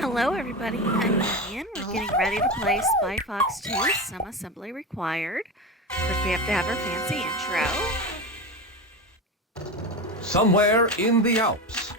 Hello everybody, I'm Ian. We're getting ready to play Spy Fox 2, Some Assembly Required. First we have to have our fancy intro. Somewhere in the Alps.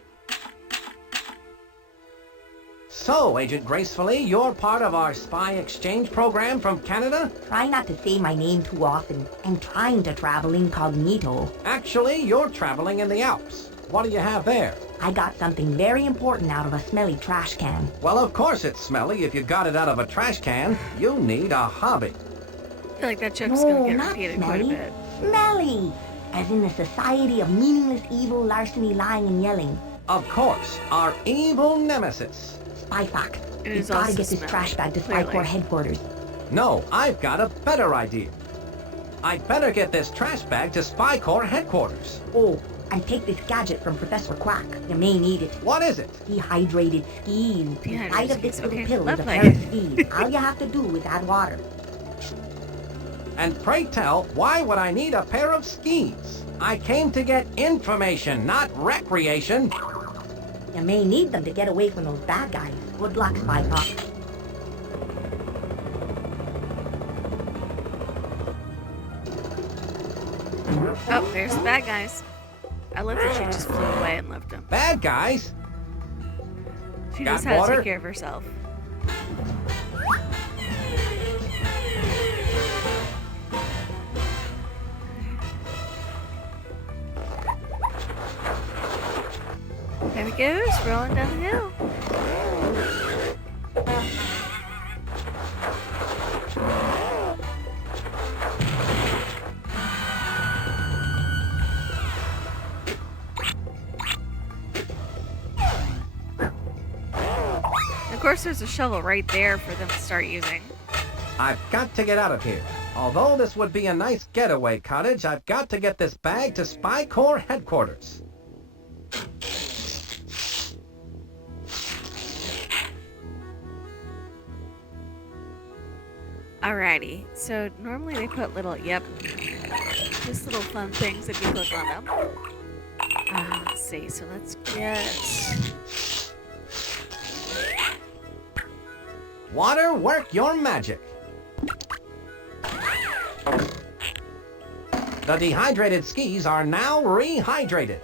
So, Agent Gracefully, you're part of our spy exchange program from Canada? Try not to say my name too often. I'm trying to travel incognito. Actually, you're traveling in the Alps. What do you have there? I got something very important out of a smelly trash can. Well, of course it's smelly if you got it out of a trash can. You need a hobby. I feel like that joke's No, going to get not repeated quite a smelly. bit. Smelly! As in the society of meaningless evil, larceny, lying, and yelling. Of course, our evil nemesis. Spy Fox, It you've is got to also get this smelly, trash bag to Spy clearly. Corps headquarters. No, I've got a better idea. I'd better get this trash bag to Spy Corps headquarters. Oh, and take this gadget from Professor Quack. You may need it. What is it? Dehydrated skis. Dehydrated Inside of this skis, little okay, pill is a lovely. pair of skis. All you have to do is add water. And pray tell, why would I need a pair of skis? I came to get information, not recreation. You may need them to get away from those bad guys. Good luck, Spy Fox. Oh, there's the bad guys. I love that she just flew away and left them. Bad guys? She Got knows how to water? take care of herself. There he goes, rolling down the hill. Of course, there's a shovel right there for them to start using. I've got to get out of here. Although this would be a nice getaway cottage, I've got to get this bag to Spy Corps headquarters. Alrighty, so normally they put little, just little fun things if you click on them. Let's see, so let's get... Water, work your magic. The dehydrated skis are now rehydrated.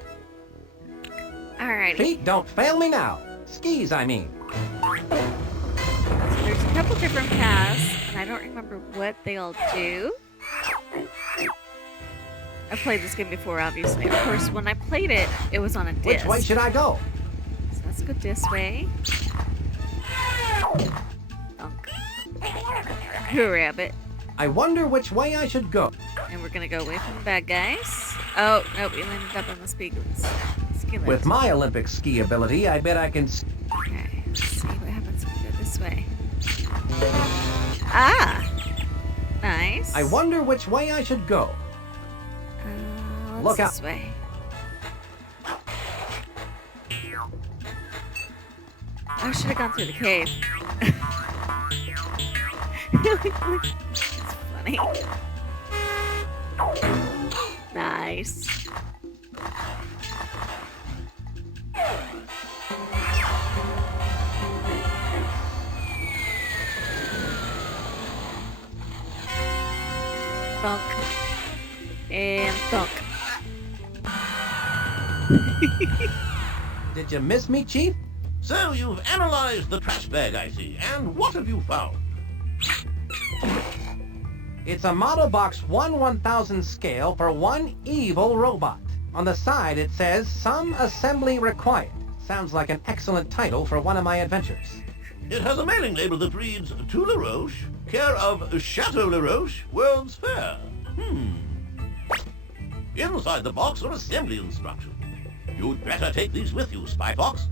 Alrighty, Feet, don't fail me now. Skis, I mean. so there's a couple different paths, and I don't remember what they all do. I've played this game before, obviously. Of course, when I played it, it was on a disc. Which way should I go? So let's go this way. Thunk. Rabbit. I wonder which way I should go. And we're gonna go away from the bad guys. Oh, nope, we landed up on the ski lift. With my Olympic ski ability, I bet I can... Okay, let's see what happens if we go this way. Ah! Nice. I wonder which way I should go. Let's Look out. this way. I should have gone through the cave. It's funny. Nice. Thunk. And thunk. Did you miss me, Chief? So you've analyzed the trash bag, I see. And what have you found? It's a model box 1/1000 scale for one evil robot. On the side it says, "Some assembly required." Sounds like an excellent title for one of my adventures. It has a mailing label that reads, To La Roche, care of Chateau La Roche, World's Fair. Inside the box are assembly instructions. You'd better take these with you, Spy Fox.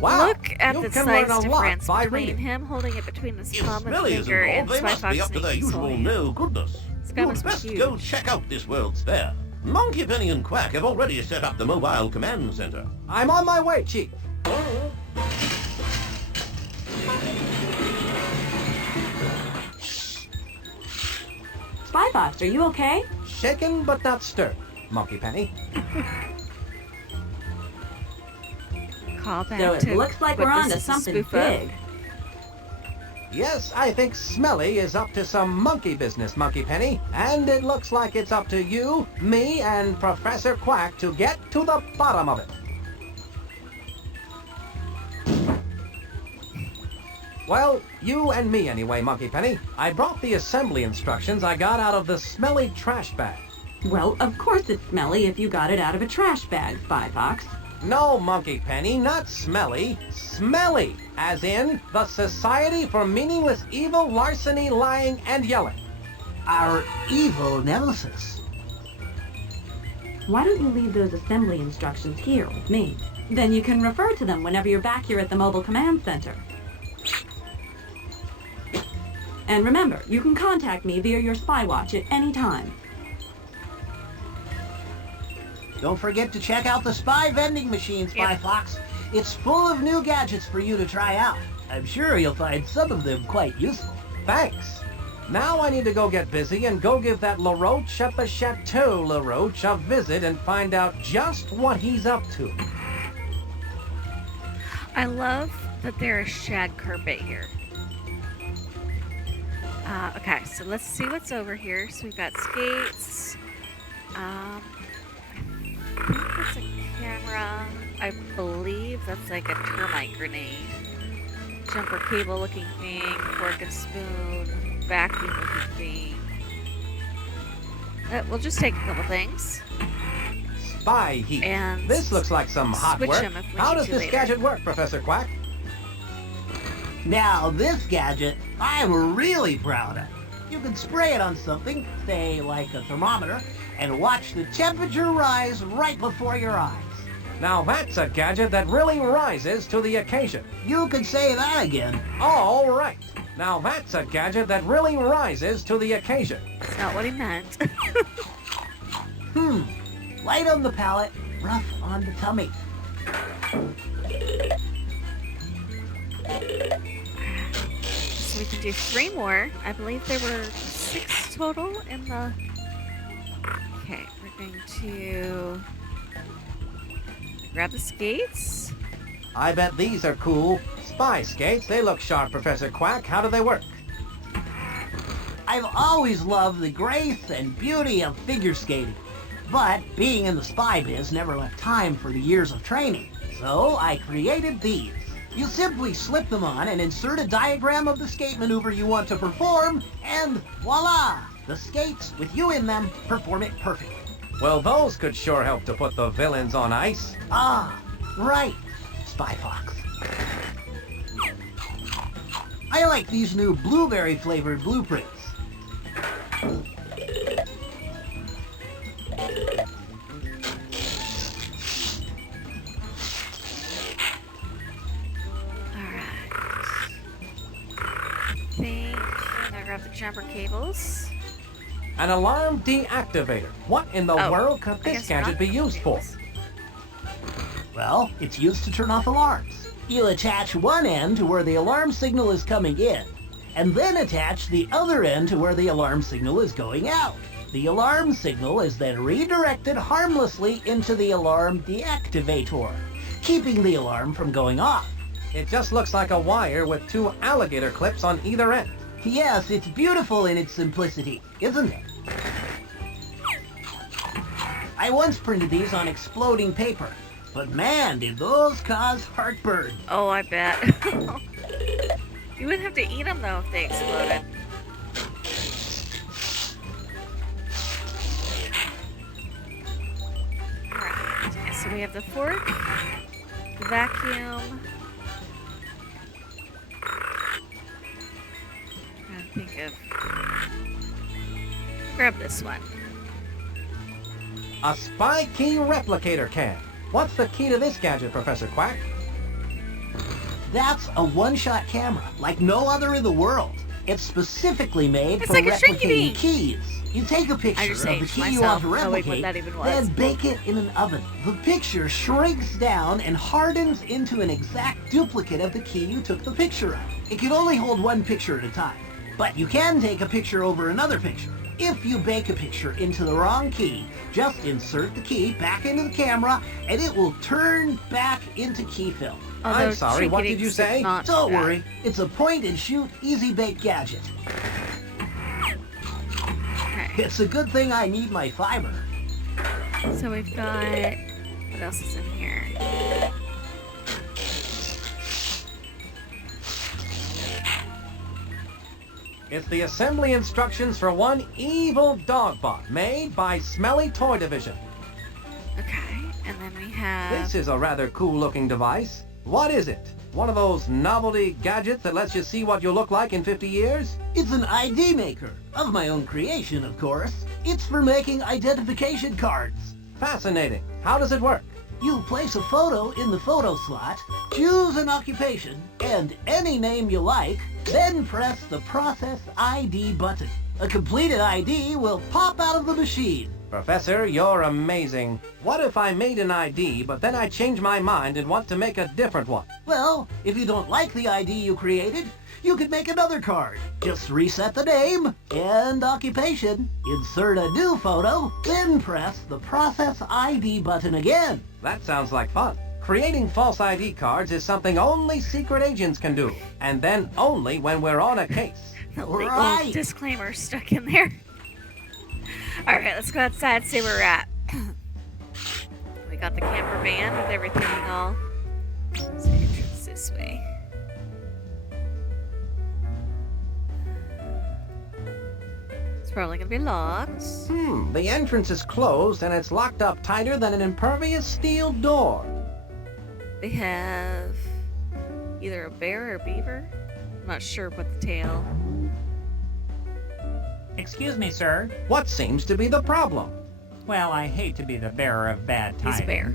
Wow, Look at you the can learn size a lot difference by between reading. him holding it between his If palm and Smelly is finger and involved, they Spy must Fox be up to their making usual soy. no goodness. This guy You'd must be best huge. go check out this World's Fair. Monkey Penny and Quack have already set up the mobile command center. I'm on my way, Chief. Spy Fox, are you okay? Shaken but not stirred, Monkey Penny. call back So it to looks like what we're this on to is a something spoof of. big. Yes, I think Smelly is up to some monkey business, Monkey Penny. And it looks like it's up to you, me, and Professor Quack to get to the bottom of it. Well, you and me anyway, Monkey Penny. I brought the assembly instructions I got out of the smelly trash bag. Well, of course it's smelly if you got it out of a trash bag, Spy Fox. No, Monkey Penny, not smelly. Smelly, as in the Society for Meaningless Evil, Larceny, Lying, and Yelling. Our evil nemesis. Why don't you leave those assembly instructions here with me? Then you can refer to them whenever you're back here at the Mobile Command Center. And remember, you can contact me via your spy watch at any time. Don't forget to check out the spy vending machine, Spy Yep. Fox. It's full of new gadgets for you to try out. I'm sure you'll find some of them quite useful. Thanks. Now I need to go get busy and go give that LaRoche at the Chateau LaRoche a visit and find out just what he's up to. I love that there is shag carpet here. Okay, so let's see what's over here. So we've got skates. I think that's a camera. I believe that's like a termite grenade. Jumper cable looking thing, fork and spoon, vacuum looking thing. We'll just take a couple things. Spy heat. And This looks like some hot switch work. them if we How need does to this later. gadget work, Professor Quack? Now, this gadget, I'm really proud of. You can spray it on something, say like a thermometer, and watch the temperature rise right before your eyes. Now that's a gadget that really rises to the occasion. You could say that again. All right. Now that's a gadget that really rises to the occasion. That's not what he meant. Light on the palate, rough on the tummy. So we can do 3 more. I believe there were 6 total in the... Okay, we're going to grab the skates. I bet these are cool. Spy skates. They look sharp, Professor Quack. How do they work? I've always loved the grace and beauty of figure skating. But being in the spy biz never left time for the years of training. So I created these. You simply slip them on and insert a diagram of the skate maneuver you want to perform, and voila! The skates, with you in them, perform it perfectly. Well, those could sure help to put the villains on ice. Ah, right, Spy Fox. I like these new blueberry-flavored blueprints. I'm gonna grab the jumper cables. An alarm deactivator. What in the Oh, world could I this guess we're not gadget be gonna used do for? this. Well, it's used to turn off alarms. You attach one end to where the alarm signal is coming in, and then attach the other end to where the alarm signal is going out. The alarm signal is then redirected harmlessly into the alarm deactivator, keeping the alarm from going off. It just looks like a wire with 2 alligator clips on either end. Yes, it's beautiful in its simplicity, isn't it? I once printed these on exploding paper, but man, did those cause heartburn. Oh, I bet. You wouldn't have to eat them though if they exploded. Alright, so we have the fork, the vacuum. Trying to think of. Grab this one. A spy key replicator can. What's the key to this gadget, Professor Quack? That's a one-shot camera, like no other in the world. It's specifically made It's for like a shrinky replicating dink. keys. You take a picture I of just the aged key you want to myself, knowing what replicate, that even was. then bake it in an oven. The picture shrinks down and hardens into an exact duplicate of the key you took the picture of. It can only hold one picture at a time, but you can take a picture over another picture. If you bake a picture into the wrong key, just insert the key back into the camera and it will turn back into key film. Although I'm sorry, what did you Chickadee say? did not Don't do that. worry, it's a point-and-shoot, easy-bake gadget. Okay. It's a good thing I need my fiber. So we've got, what else is in here? It's the assembly instructions for one evil dog bot made by Smelly Toy Division. Okay, and then we have, This is a rather cool-looking device. What is it? One of those novelty gadgets that lets you see what you'll look like in 50 years? It's an ID maker, of my own creation, of course. It's for making identification cards. Fascinating. How does it work? You place a photo in the photo slot, choose an occupation, and any name you like, then press the Process ID button. A completed ID will pop out of the machine. Professor, you're amazing. What if I made an ID, but then I change my mind and want to make a different one? Well, if you don't like the ID you created, you could make another card. Just reset the name and occupation, insert a new photo, then press the Process ID button again. That sounds like fun. Creating false ID cards is something only secret agents can do, and then only when we're on a case. the legal Right. disclaimer stuck in there. All right, let's go outside and see where we're at. We got the camper van with everything all. So entrance this way. It's probably gonna be locked. The entrance is closed and it's locked up tighter than an impervious steel door. They have either a bear or a beaver. I'm not sure what the tail. Excuse me, sir. What seems to be the problem? Well, I hate to be the bearer of bad tidings. He's a bear.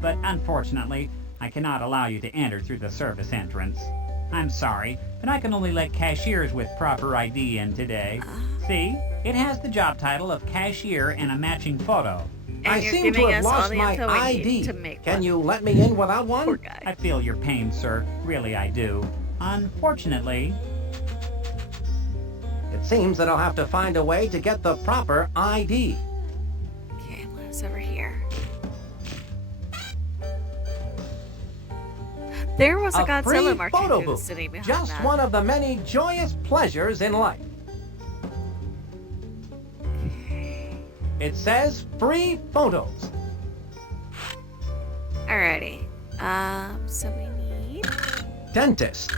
But unfortunately, I cannot allow you to enter through the service entrance. I'm sorry, but I can only let cashiers with proper ID in today. See? It has the job title of cashier and a matching photo. And I you're seem to giving have us all lost the my info we need ID. to make Can one. you let me in without Poor one? guy. I feel your pain, sir. Really, I do. Unfortunately, It seems that I'll have to find a way to get the proper ID. Okay, what's over here? There was a A free Godzilla marching photo through the booth. city behind Just that. one of the many joyous pleasures in life. It says free photos. Alrighty. So we need Dentist.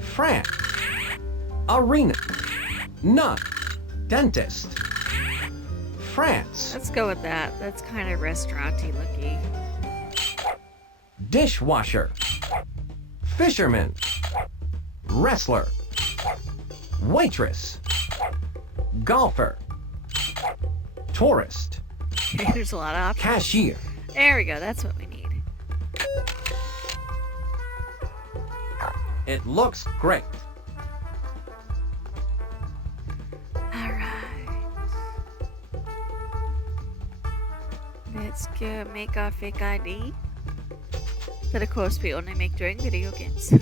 France. Arena. None. Dentist. France. let's go with that. That's kind of restaurant-y looky. Dishwasher. Fisherman. Wrestler. Waitress. Golfer. Tourist. Okay, there's a lot of options. Cashier. There we go. That's what we need. It looks great. All right. Let's go make our fake ID. That of course we only make during video games.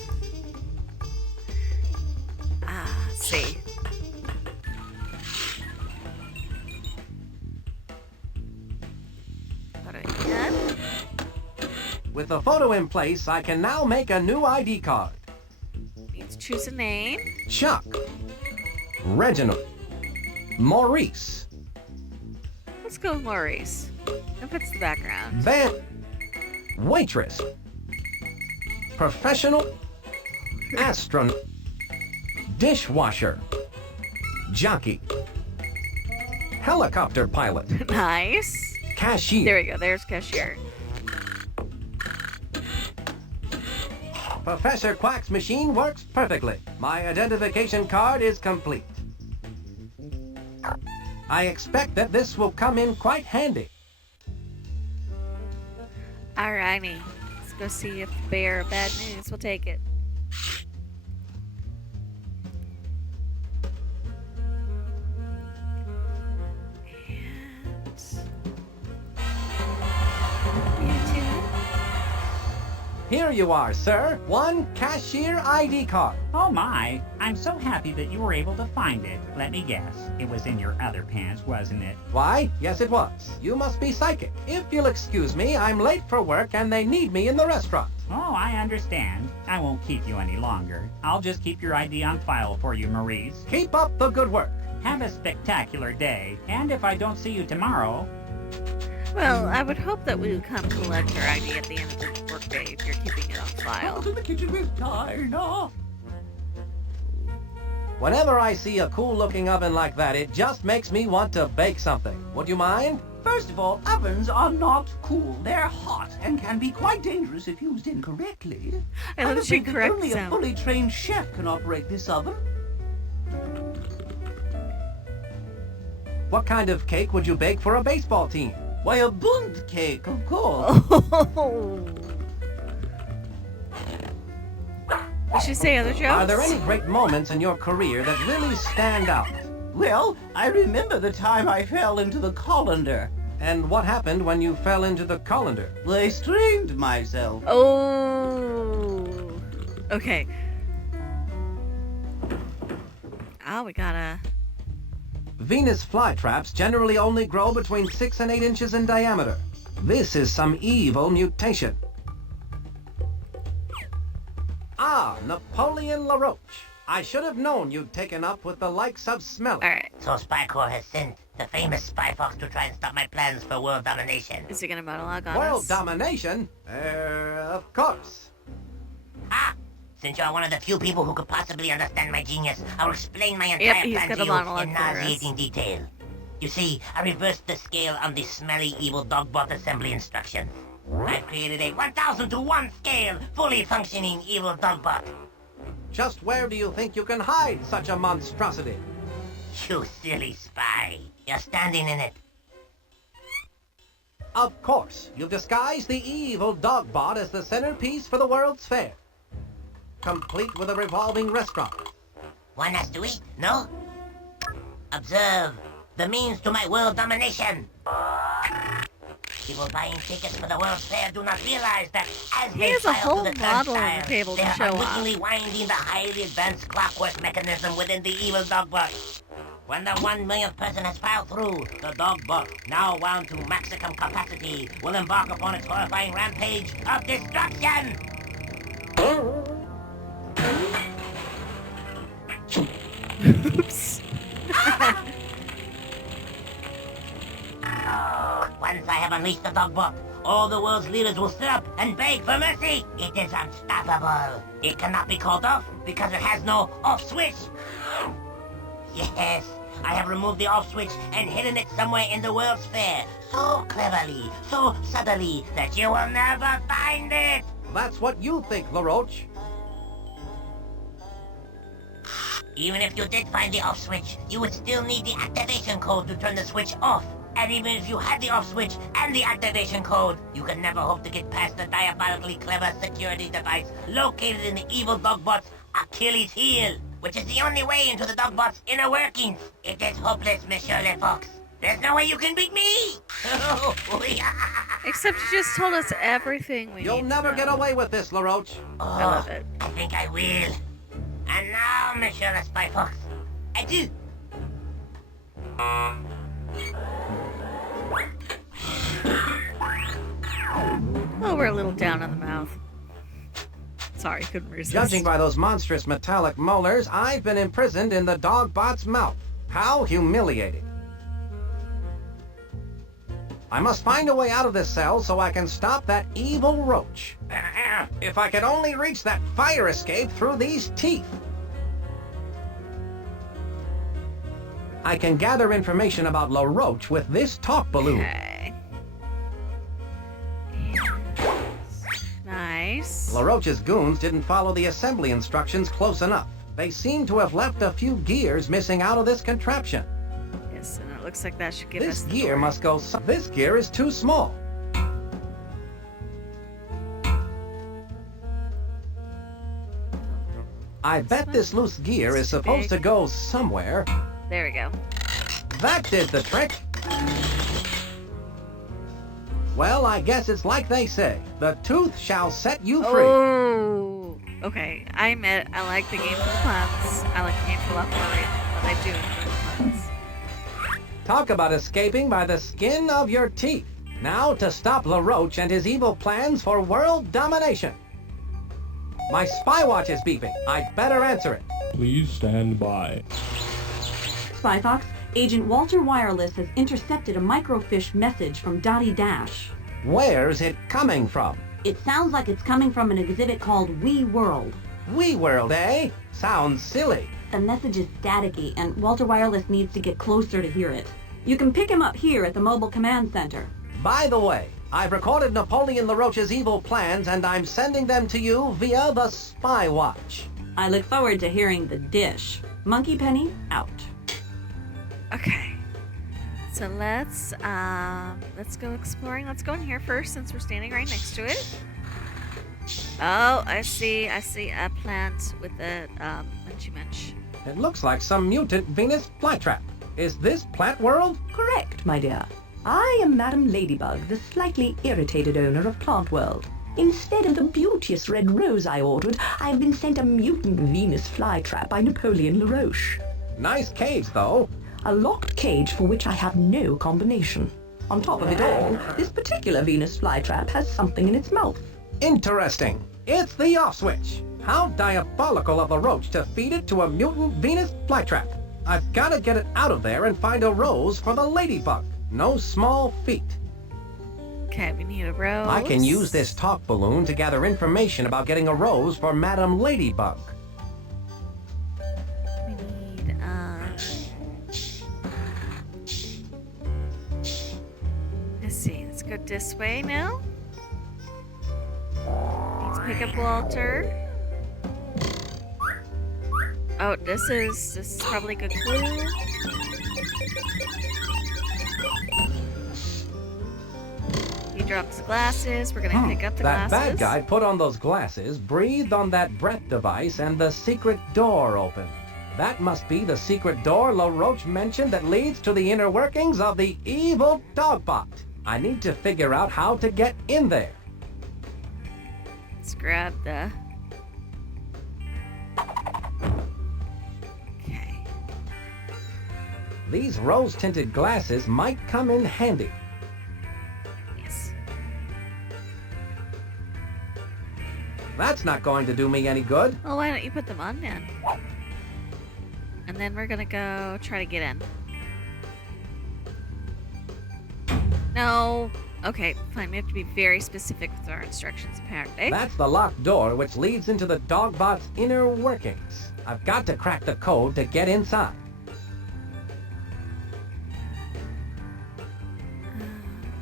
See. Photo again. With the photo in place, I can now make a new ID card. Need to choose a name. Chuck. Reginald. Maurice. Let's go with Maurice. That fits the background. Van. Waitress. Professional. Astronaut. Dishwasher. Jockey. Helicopter pilot. Nice. Cashier. There we go. There's cashier. Professor Quack's machine works perfectly. My identification card is complete. I expect that this will come in quite handy. Alrighty. Let's go see if the bear of bad news will take it. And... Here you are, sir. One cashier ID card. Oh my, I'm so happy that you were able to find it. Let me guess, it was in your other pants, wasn't it? Why, yes it was. You must be psychic. If you'll excuse me, I'm late for work and they need me in the restaurant. Oh, I understand. I won't keep you any longer. I'll just keep your ID on file for you, Maurice. Keep up the good work. Have a spectacular day, and if I don't see you tomorrow... Well, I would hope that we would come collect your ID at the end of the workday if you're keeping it on file. To the kitchen with Dinah. Whenever I see a cool-looking oven like that, it just makes me want to bake something. Would you mind? First of all, ovens are not cool. They're hot and can be quite dangerous if used incorrectly. I love that she think that corrects only a him. fully trained chef can operate this oven. What kind of cake would you bake for a baseball team? Why, a Bund cake, of course. Oh. Did she say other jokes? Are there any great moments in your career that really stand out? Well, I remember the time I fell into the colander. And what happened when you fell into the colander? I strained myself. Oh. Okay. Oh, we gotta... Venus flytraps generally only grow between 6 and 8 inches in diameter. This is some evil mutation. Ah, Napoleon LaRoche. I should have known you'd taken up with the likes of Smelly. Alright. So Spy Corps has sent the famous Spy Fox to try and stop my plans for world domination. Is he gonna monologue on World us? domination? Of course. Ah! Since you're one of the few people who could possibly understand my genius, I'll explain my Yep, entire he's plan got to a you monologue in for us. nauseating detail. You see, I reversed the scale on the smelly evil dogbot assembly instructions. I've created a 1,000 to 1 scale, fully functioning evil dogbot. Just where do you think you can hide such a monstrosity? You silly spy. You're standing in it. Of course, you've disguised the evil dogbot as the centerpiece for the World's Fair. Complete with a revolving restaurant. One has to eat, no? Observe the means to my world domination. People buying tickets for the World's Fair do not realize that as He they has a file whole to the model on the turnstile, table to they show are off. unwittingly winding the highly advanced clockwork mechanism within the evil dogbot. When the 1 millionth person has filed through, the dogbot, now wound to maximum capacity, will embark upon its horrifying rampage of destruction. Oops. Once I have unleashed the dogbot, all the world's leaders will sit up and beg for mercy. It is unstoppable. It cannot be called off because it has no off switch. Yes, I have removed the off switch and hidden it somewhere in the World's Fair. So cleverly, so subtly, that you will never find it. That's what you think, LaRoche. Even if you did find the off switch, you would still need the activation code to turn the switch off. And even if you had the off switch and the activation code, you could never hope to get past the diabolically clever security device located in the evil dogbot's Achilles heel, which is the only way into the dogbot's inner workings. It is hopeless, Monsieur Le Fox. There's no way you can beat me! Except you just told us everything we You'll need never to get know. away with this, LaRoche. I love it. I think I will. And now, Monsieur the Spy Fox, adieu. Oh, we're a little down on the mouth. Sorry, couldn't resist. Judging by those monstrous metallic molars, I've been imprisoned in the dogbot's mouth. How humiliating. I must find a way out of this cell so I can stop that evil roach. If I could only reach that fire escape through these teeth. I can gather information about LaRoche with this talk balloon. Okay. Nice. LaRoche's goons didn't follow the assembly instructions close enough. They seem to have left a few gears missing out of this contraption. Yes, and it looks like that should give us This the gear door. must go... This gear is too small. I bet this loose gear is supposed to go somewhere. There we go. That did the trick. Well, I guess it's like they say. The tooth shall set you free. Oh, okay. I admit I like the game for the puns. I like the game for a lot more, but I do enjoy the puns. Talk about escaping by the skin of your teeth. Now to stop LaRoche and his evil plans for world domination. My spy watch is beeping. I'd better answer it. Please stand by. Spy Fox, Agent Walter Wireless has intercepted a microfiche message from Dottie Dash. Where's it coming from? It sounds like it's coming from an exhibit called We World. We World, eh? Sounds silly. The message is staticky, and Walter Wireless needs to get closer to hear it. You can pick him up here at the Mobile Command Center. By the way, I've recorded Napoleon LaRoche's evil plans, and I'm sending them to you via the spy watch. I look forward to hearing the dish. Monkey Penny, out. Okay. So let's go exploring. Let's go in here first since we're standing right next to it. Oh, I see a plant with a munchy munch. It looks like some mutant Venus flytrap. Is this Plant World? Correct, my dear. I am Madam Ladybug, the slightly irritated owner of Plant World. Instead of the beauteous red rose I ordered, I have been sent a mutant Venus flytrap by Napoleon LaRoche. Nice cage, though. A locked cage for which I have no combination. On top of it all, this particular Venus flytrap has something in its mouth. Interesting. It's the off switch. How diabolical of LaRoche to feed it to a mutant Venus flytrap. I've got to get it out of there and find a rose for the ladybug. No small feat. Okay, we need a rose. I can use this talk balloon to gather information about getting a rose for Madam Ladybug. We need, let's see, let's go this way now. Let's pick up Walter. Oh, this is probably a good clue. He drops the glasses. We're gonna pick up the That glasses. bad guy put on those glasses, breathed on that breath device, and the secret door opened. That must be the secret door LaRoche mentioned that leads to the inner workings of the evil dogbot. I need to figure out how to get in there. Let's grab the... Okay. These rose-tinted glasses might come in handy. Yes. That's not going to do me any good. Well, why don't you put them on then? And then we're gonna go try to get in. No. Okay, fine. We have to be very specific with our instructions, apparently. That's the locked door which leads into the dogbot's inner workings. I've got to crack the code to get inside.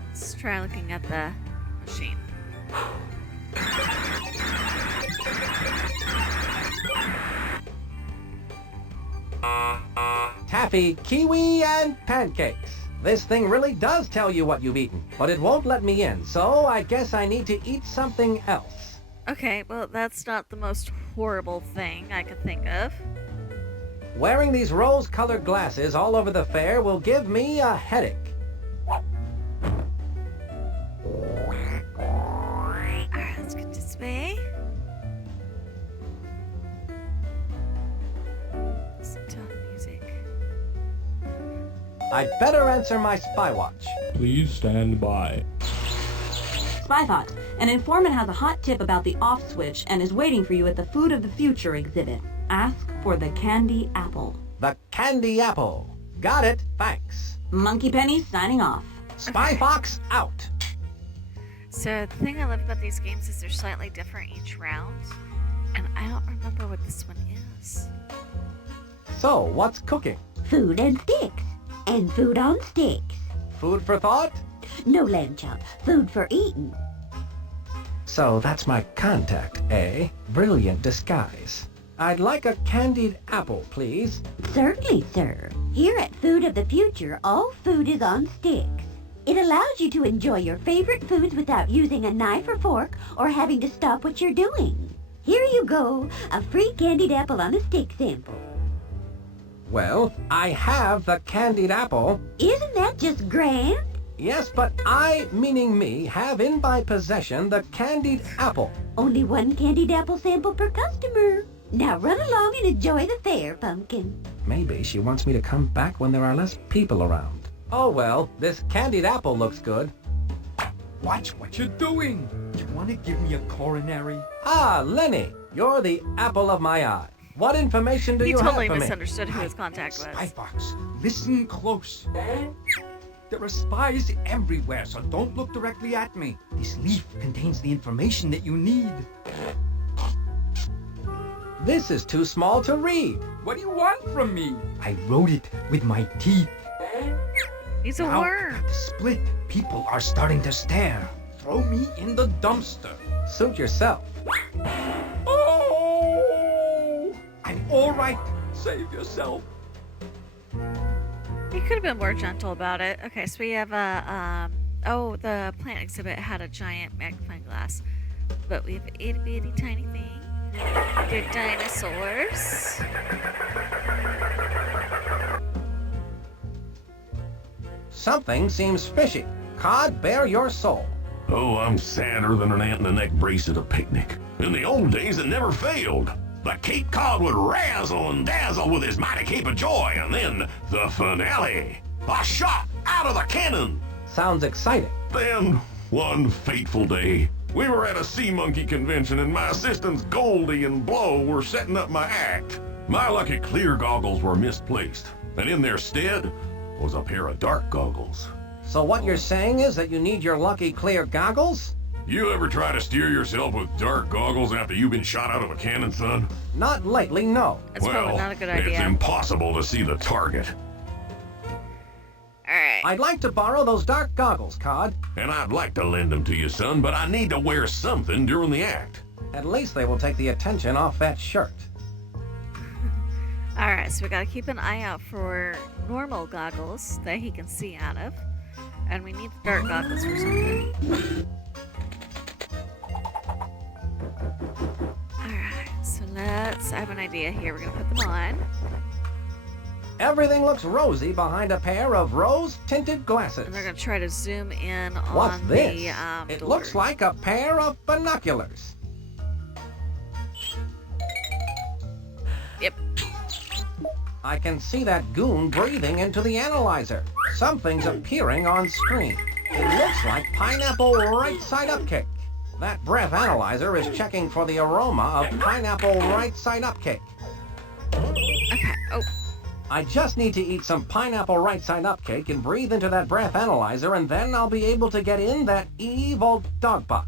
Let's try looking at the machine. Taffy, kiwi, and pancakes. This thing really does tell you what you've eaten, but it won't let me in, so I guess I need to eat something else. Okay, well, that's not the most horrible thing I could think of. Wearing these rose-colored glasses all over the fair will give me a headache. Alright, let's get this way. Listen to music. I'd better answer my spy watch. Please stand by. Spy Fox, an informant has a hot tip about the off switch and is waiting for you at the Food of the Future exhibit. Ask for the candy apple. The candy apple. Got it, thanks. Monkey Penny signing off. Spy Fox out. So the thing I love about these games is they're slightly different each round. And I don't remember what this one is. So, what's cooking? Food and sticks. And food on sticks. Food for thought? No, lamb chop. Food for eating. So that's my contact, eh? Brilliant disguise. I'd like a candied apple, please. Certainly, sir. Here at Food of the Future, all food is on sticks. It allows you to enjoy your favorite foods without using a knife or fork or having to stop what you're doing. Here you go, a free candied apple on a stick sample. Well, I have the candied apple. Isn't that just grand? Yes, but I, meaning me, have in my possession the candied apple. Only one candied apple sample per customer. Now run along and enjoy the fair, Pumpkin. Maybe she wants me to come back when there are less people around. Oh well, this candied apple looks good. Watch what you're doing. You want to give me a coronary? Ah, Lenny, you're the apple of my eye. What information do He you have totally for me? misunderstood who his contact Spy was. Fox, listen close. There are spies everywhere, so don't look directly at me. This leaf contains the information that you need. This is too small to read. What do you want from me? I wrote it with my teeth. He's a Now, worm. at the split, people are starting to stare. Throw me in the dumpster. Suit yourself. Oh! I'm all right. Save yourself. He could have been more gentle about it. Okay, so we have a, oh, the plant exhibit had a giant magnifying glass. But we have an itty bitty tiny thing. They're dinosaurs. Something seems fishy. Cod, bare your soul. Oh, I'm sadder than an ant in a neck brace at a picnic. In the old days, it never failed. The Cape Cod would razzle and dazzle with his mighty cape of joy, and then the finale. A shot out of the cannon. Sounds exciting. Then, one fateful day, we were at a sea monkey convention and my assistants Goldie and Blow were setting up my act. My lucky clear goggles were misplaced, and in their stead was a pair of dark goggles. So what you're saying is that you need your lucky clear goggles? You ever try to steer yourself with dark goggles after you've been shot out of a cannon, son? Not lately, no. That's probably not a good It's idea. impossible to see the target. Alright. I'd like to borrow those dark goggles, Cod. And I'd like to lend them to you, son, but I need to wear something during the act. At least they will take the attention off that shirt. Alright, so we gotta keep an eye out for normal goggles that he can see out of. And we need the dark goggles for something. Alright, so I have an idea here. We're gonna put them on. Everything looks rosy behind a pair of rose-tinted glasses. And they're gonna try to zoom in on What's this? the It door. looks like a pair of binoculars. Yep. I can see that goon breathing into the analyzer. Something's appearing on screen. It looks like pineapple right side up cake. That breath analyzer is checking for the aroma of pineapple right side up cake. Okay. Oh, I just need to eat some pineapple right side up cake and breathe into that breath analyzer, and then I'll be able to get in that evil dog pot.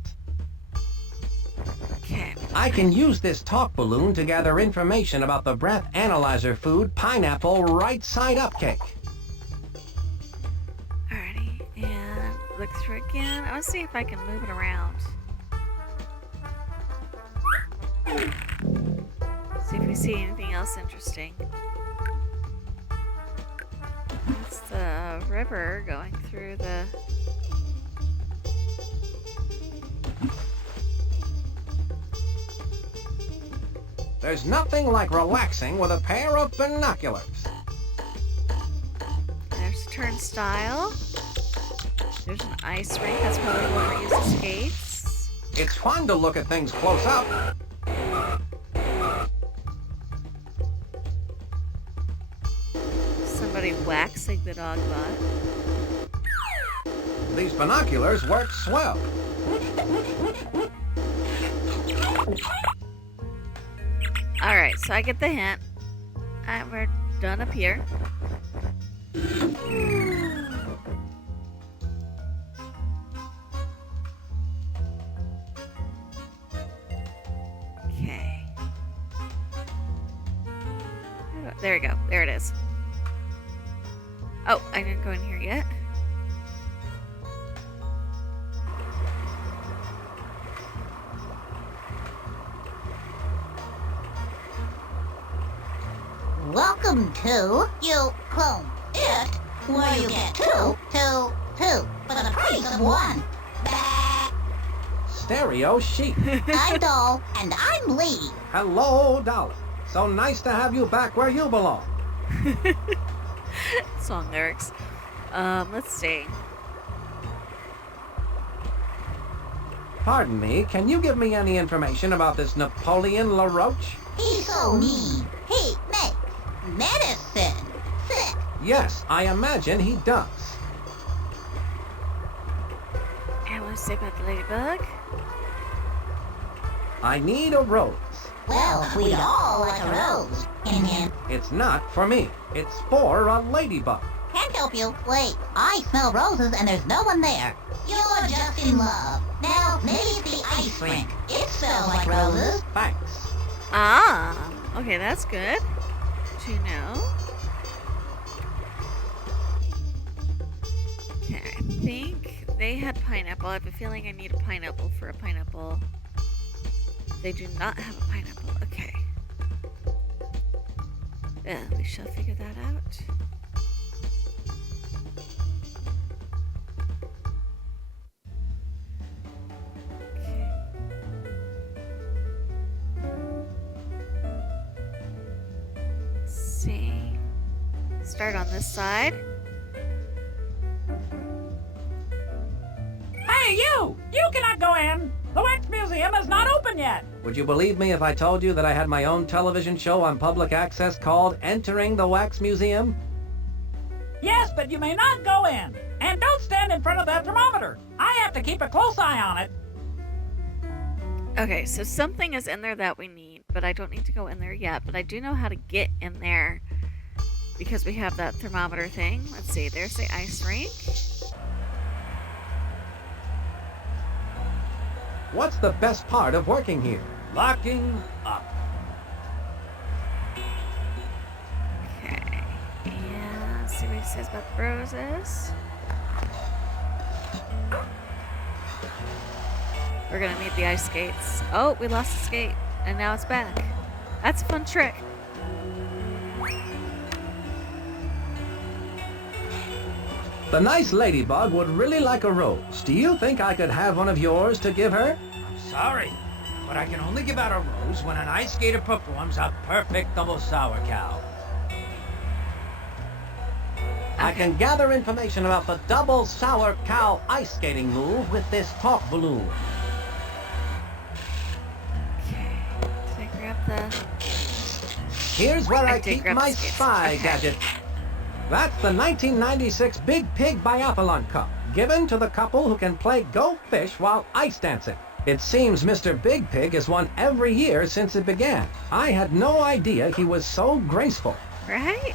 okay. I can use this talk balloon to gather information about the breath analyzer food pineapple right side up cake. Alrighty. And look through again. I want to see if I can move it around. See if we see anything else interesting. It's the river going through the... There's nothing like relaxing with a pair of binoculars. There's a turnstile. There's an ice rink. That's probably where we use the skates. It's fun to look at things close up. Somebody waxing the dog butt. These binoculars work swell. Alright, so I get the hint. And we're done up here. Okay. There we go. There it is. Oh, I didn't go in here yet. Welcome to You Clone It, where you get two for the price of one. Stereo sheep. I'm Doll, and I'm Lee. Hello, Dolly. So nice to have you back where you belong. Song lyrics. Let's see. Pardon me, can you give me any information about this Napoleon LaRoche? He's so mean. He makes medicine sick. Yes, I imagine he does. And what to say about the ladybug? I need a rose. Well, we'd all like a rose. And It's not for me. It's for a ladybug. can't help you. Wait, I smell roses and there's no one there. You're just in love. Now, maybe it's the ice rink. It smells like roses. Thanks. Ah, okay, that's good to know. Okay, I think they had pineapple. I have a feeling I need a pineapple for a pineapple. They do not have a pineapple. Okay. We shall figure that out. Okay. Let's see. Start on this side. Hey, you! You cannot go in! The Wax Museum is not open yet! Would you believe me if I told you that I had my own television show on public access called Entering the Wax Museum? Yes, but you may not go in! And don't stand in front of that thermometer! I have to keep a close eye on it! Okay, so something is in there that we need, but I don't need to go in there yet. But I do know how to get in there because we have that thermometer thing. Let's see, there's the ice rink. What's the best part of working here? Locking up. Okay, and let's see what it says about the roses. We're gonna need the ice skates. Oh, we lost the skate, and now it's back. That's a fun trick. The nice ladybug would really like a rose. Do you think I could have one of yours to give her? I'm sorry, but I can only give out a rose when an ice skater performs a perfect double sour cow. I can gather information about the double sour cow ice skating move with this talk balloon. Okay, did I grab the... Here's where I did keep grab my the skates. spy Okay. gadget. That's the 1996 Big Pig Biathlon Cup, given to the couple who can play Go Fish while ice dancing. It seems Mr. Big Pig has won every year since it began. I had no idea he was so graceful. Right?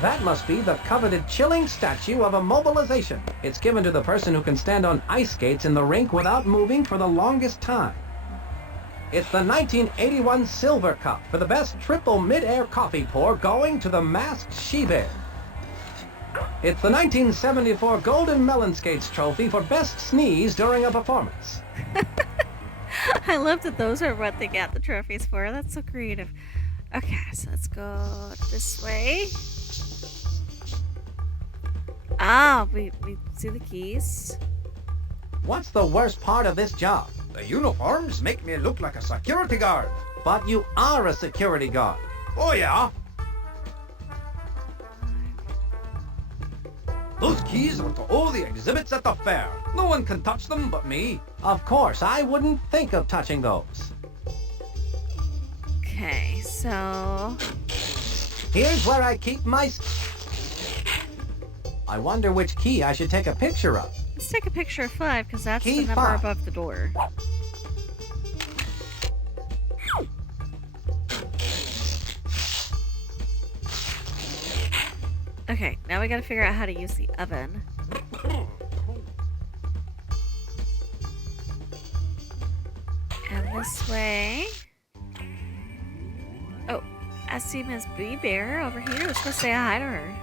That must be the coveted chilling statue of immobilization. It's given to the person who can stand on ice skates in the rink without moving for the longest time. It's the 1981 Silver Cup for the best triple mid-air coffee pour going to the masked she-bear. It's the 1974 Golden Melon Skates Trophy for best sneeze during a performance. I love that those are what they get the trophies for. That's so creative. Okay, so let's go this way. Ah, we see the keys. What's the worst part of this job? The uniforms make me look like a security guard. But you are a security guard. Oh, yeah? Those keys are to all the exhibits at the fair. No one can touch them but me. Of course, I wouldn't think of touching those. Okay, so... Here's where I keep my... I wonder which key I should take a picture of. Let's take a picture of 5, because that's Key the number 5. above the door. Okay, now we gotta figure out how to use the oven. And this way... Oh, I see Miss Bee Bear over here. Let's go say hi to her.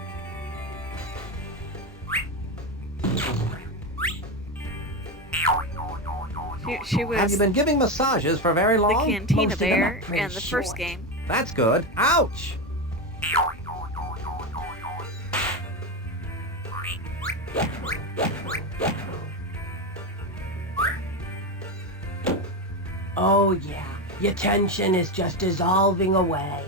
She was Have you been giving massages for very the long? Cantina Most of them are Bear pretty in the first short. game. That's good. Ouch! Oh yeah, your tension is just dissolving away.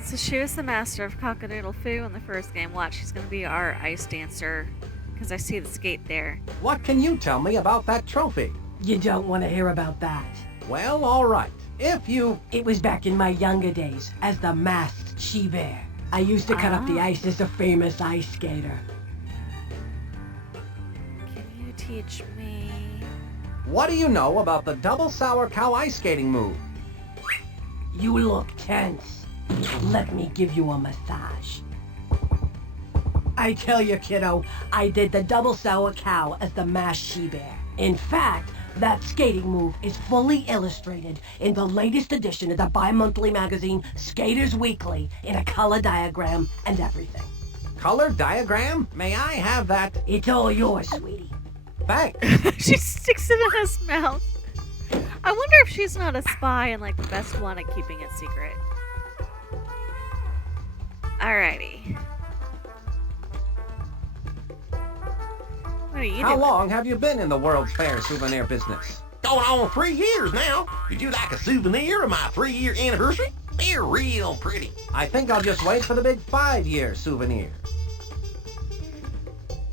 So she was the master of cockadoodle foo in the first game. Watch, she's gonna be our ice dancer. Because I see the skate there. What can you tell me about that trophy? You don't want to hear about that. Well, all right. If you... It was back in my younger days as the masked she-bear. I used to cut up the ice as a famous ice skater. Can you teach me? What do you know about the double sour cow ice skating move? You look tense. Let me give you a massage. I tell you, kiddo, I did the double sour cow as the masked she-bear. In fact, that skating move is fully illustrated in the latest edition of the bi-monthly magazine Skaters Weekly in a color diagram and everything. Color diagram? May I have that? It's all yours, sweetie. Thanks. She sticks it in his mouth. I wonder if she's not a spy and like the best one at keeping it secret. Alrighty. What are you How doing? long have you been in the World's Fair souvenir business? Going on 3 years now. Would you like a souvenir of my 3-year anniversary? They're real pretty. I think I'll just wait for the big 5-year souvenir.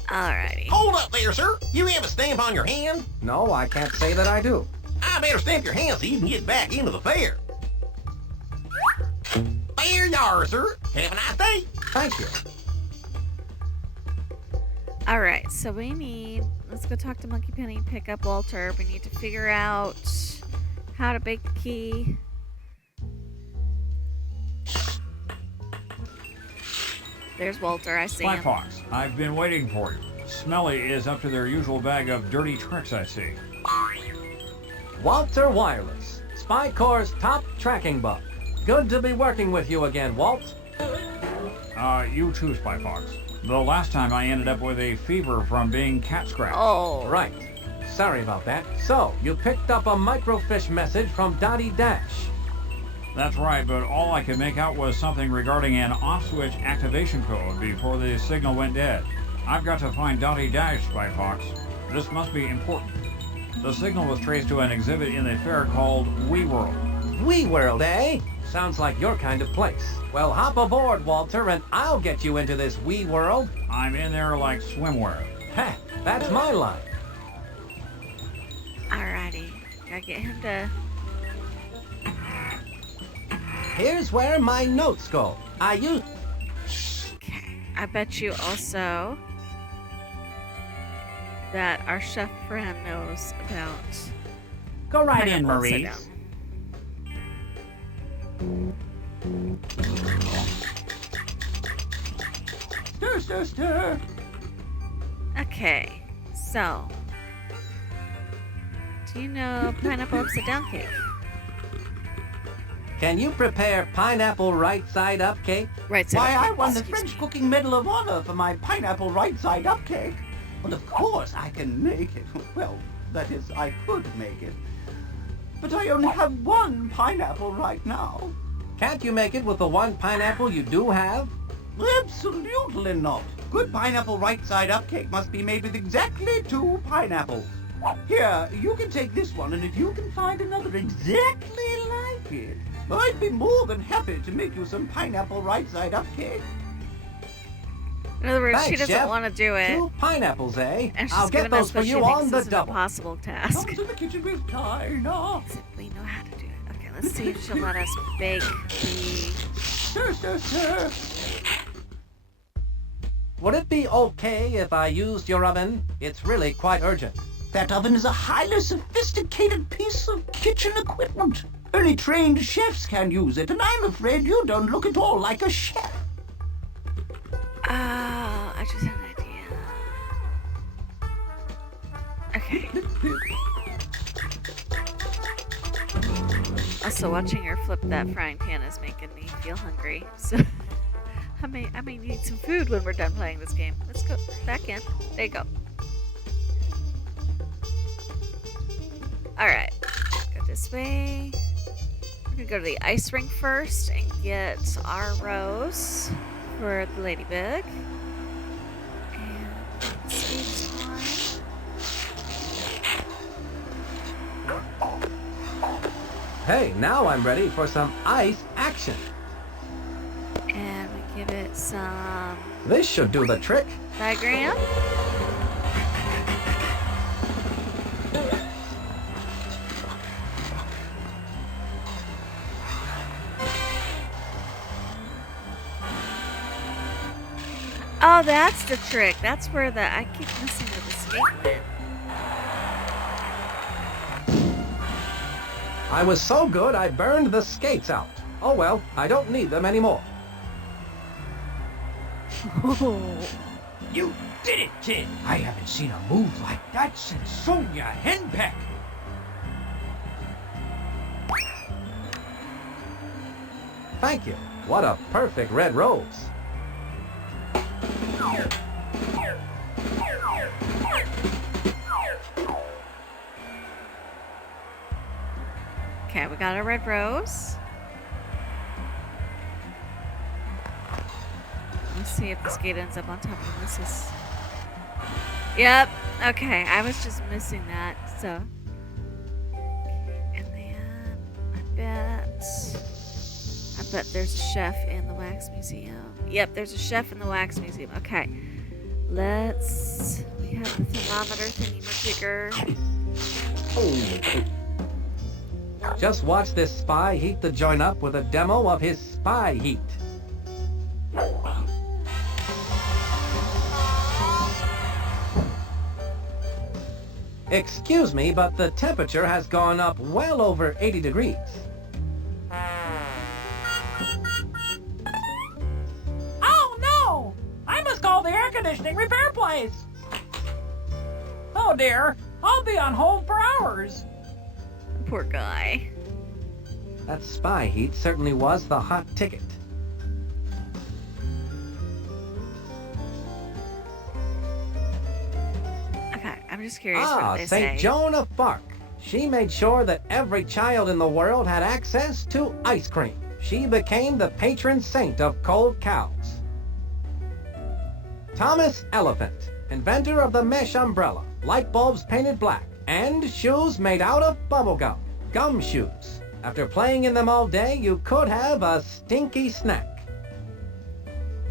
Alrighty. Hold up there, sir. You have a stamp on your hand? No, I can't say that I do. I better stamp your hand so you can get back into the fair. There you are, sir. Have a nice day. Thank you. Alright, so we need... Let's go talk to Monkey Penny, pick up Walter. We need to figure out how to bake the key. There's Walter, I see Spy him. Fox, I've been waiting for you. Smelly is up to their usual bag of dirty tricks, I see. Walter Wireless, Spy Corps' top tracking bug. Good to be working with you again, Walt. You too, Spy Fox. The last time I ended up with a fever from being cat scratched. Oh. Right. Sorry about that. So, you picked up a microfiche message from Dottie Dash. That's right, but all I could make out was something regarding an off-switch activation code before the signal went dead. I've got to find Dottie Dash, Spy Fox. This must be important. The signal was traced to an exhibit in the fair called WeWorld. WeWorld, eh? Sounds like your kind of place. Well, hop aboard, Walter, and I'll get you into this WeWorld. I'm in there like swimwear. Heh, that's my line. Alrighty. Gotta get him to... Here's where my notes go. Okay. I bet you also that our chef friend knows about... Go right in, pineapple upside Maurice. Stir, stir, stir. Okay, so... Do you know pineapple upside down cake? Can you prepare pineapple right-side up cake? Right side Why, up I cake, won the excuse French me. Cooking Medal of Honor for my pineapple right-side up cake. Well, of course I can make it. Well, that is, I could make it. But I only have one pineapple right now. Can't you make it with the one pineapple you do have? Absolutely not. Good pineapple right-side up cake must be made with exactly 2 pineapples. Here, you can take this one, and if you can find another exactly like it, I'd be more than happy to make you some pineapple right-side up cake. In other words, she Thanks, doesn't Chef. want to do it. 2 pineapples, eh? And she's I'll get giving those us for what she you thinks on the is an double. impossible task. Comes in the kitchen with China. We know how to do it. Okay, let's see if she'll let us bake the... Stir, stir, stir. Would it be okay if I used your oven? It's really quite urgent. That oven is a highly sophisticated piece of kitchen equipment. Only trained chefs can use it, and I'm afraid you don't look at all like a chef. Oh, I just had an idea. Okay. Also, watching her flip that frying pan is making me feel hungry. So, I may need some food when we're done playing this game. Let's go back in. There you go. Alright. Go this way. We're gonna go to the ice rink first and get our rose for the ladybug. And skates on. Hey, now I'm ready for some ice action. And we give it some This should do the trick. diagram. Oh, that's the trick. That's where I keep missing where the skate went. I was so good I burned the skates out. Oh well, I don't need them anymore. You did it, kid! I haven't seen a move like that since Sonia Henpeck. Thank you. What a perfect red rose. Okay, we got a red rose. Let's see if the skate ends up on top of this. Yep. Okay, I was just missing that. So, and then I bet there's a chef in the wax museum. Yep, there's a chef in the wax museum. Okay, we have the thermometer thingy-majigger. Just watch this spy heat the joint up with a demo of his spy heat. Excuse me, but the temperature has gone up well over 80 degrees. Oh no! I must call the air conditioning repair place. Oh dear, I'll be on hold for hours. Poor guy. That spy heat certainly was the hot ticket. Okay, I'm just curious what they St. say. Joan of Arc. She made sure that every child in the world had access to ice cream. She became the patron saint of cold cows. Thomas Elephant, inventor of the mesh umbrella, light bulbs painted black, and shoes made out of bubblegum, gum shoes. After playing in them all day, you could have a stinky snack.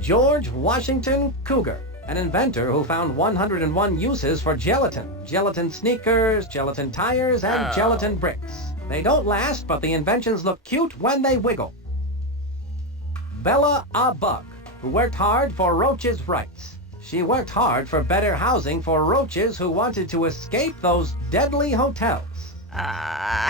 George Washington Cougar, an inventor who found 101 uses for gelatin. Gelatin sneakers, gelatin tires, and gelatin bricks. They don't last, but the inventions look cute when they wiggle. Bella a Bug, who worked hard for roaches' rights. She worked hard for better housing for roaches who wanted to escape those deadly hotels.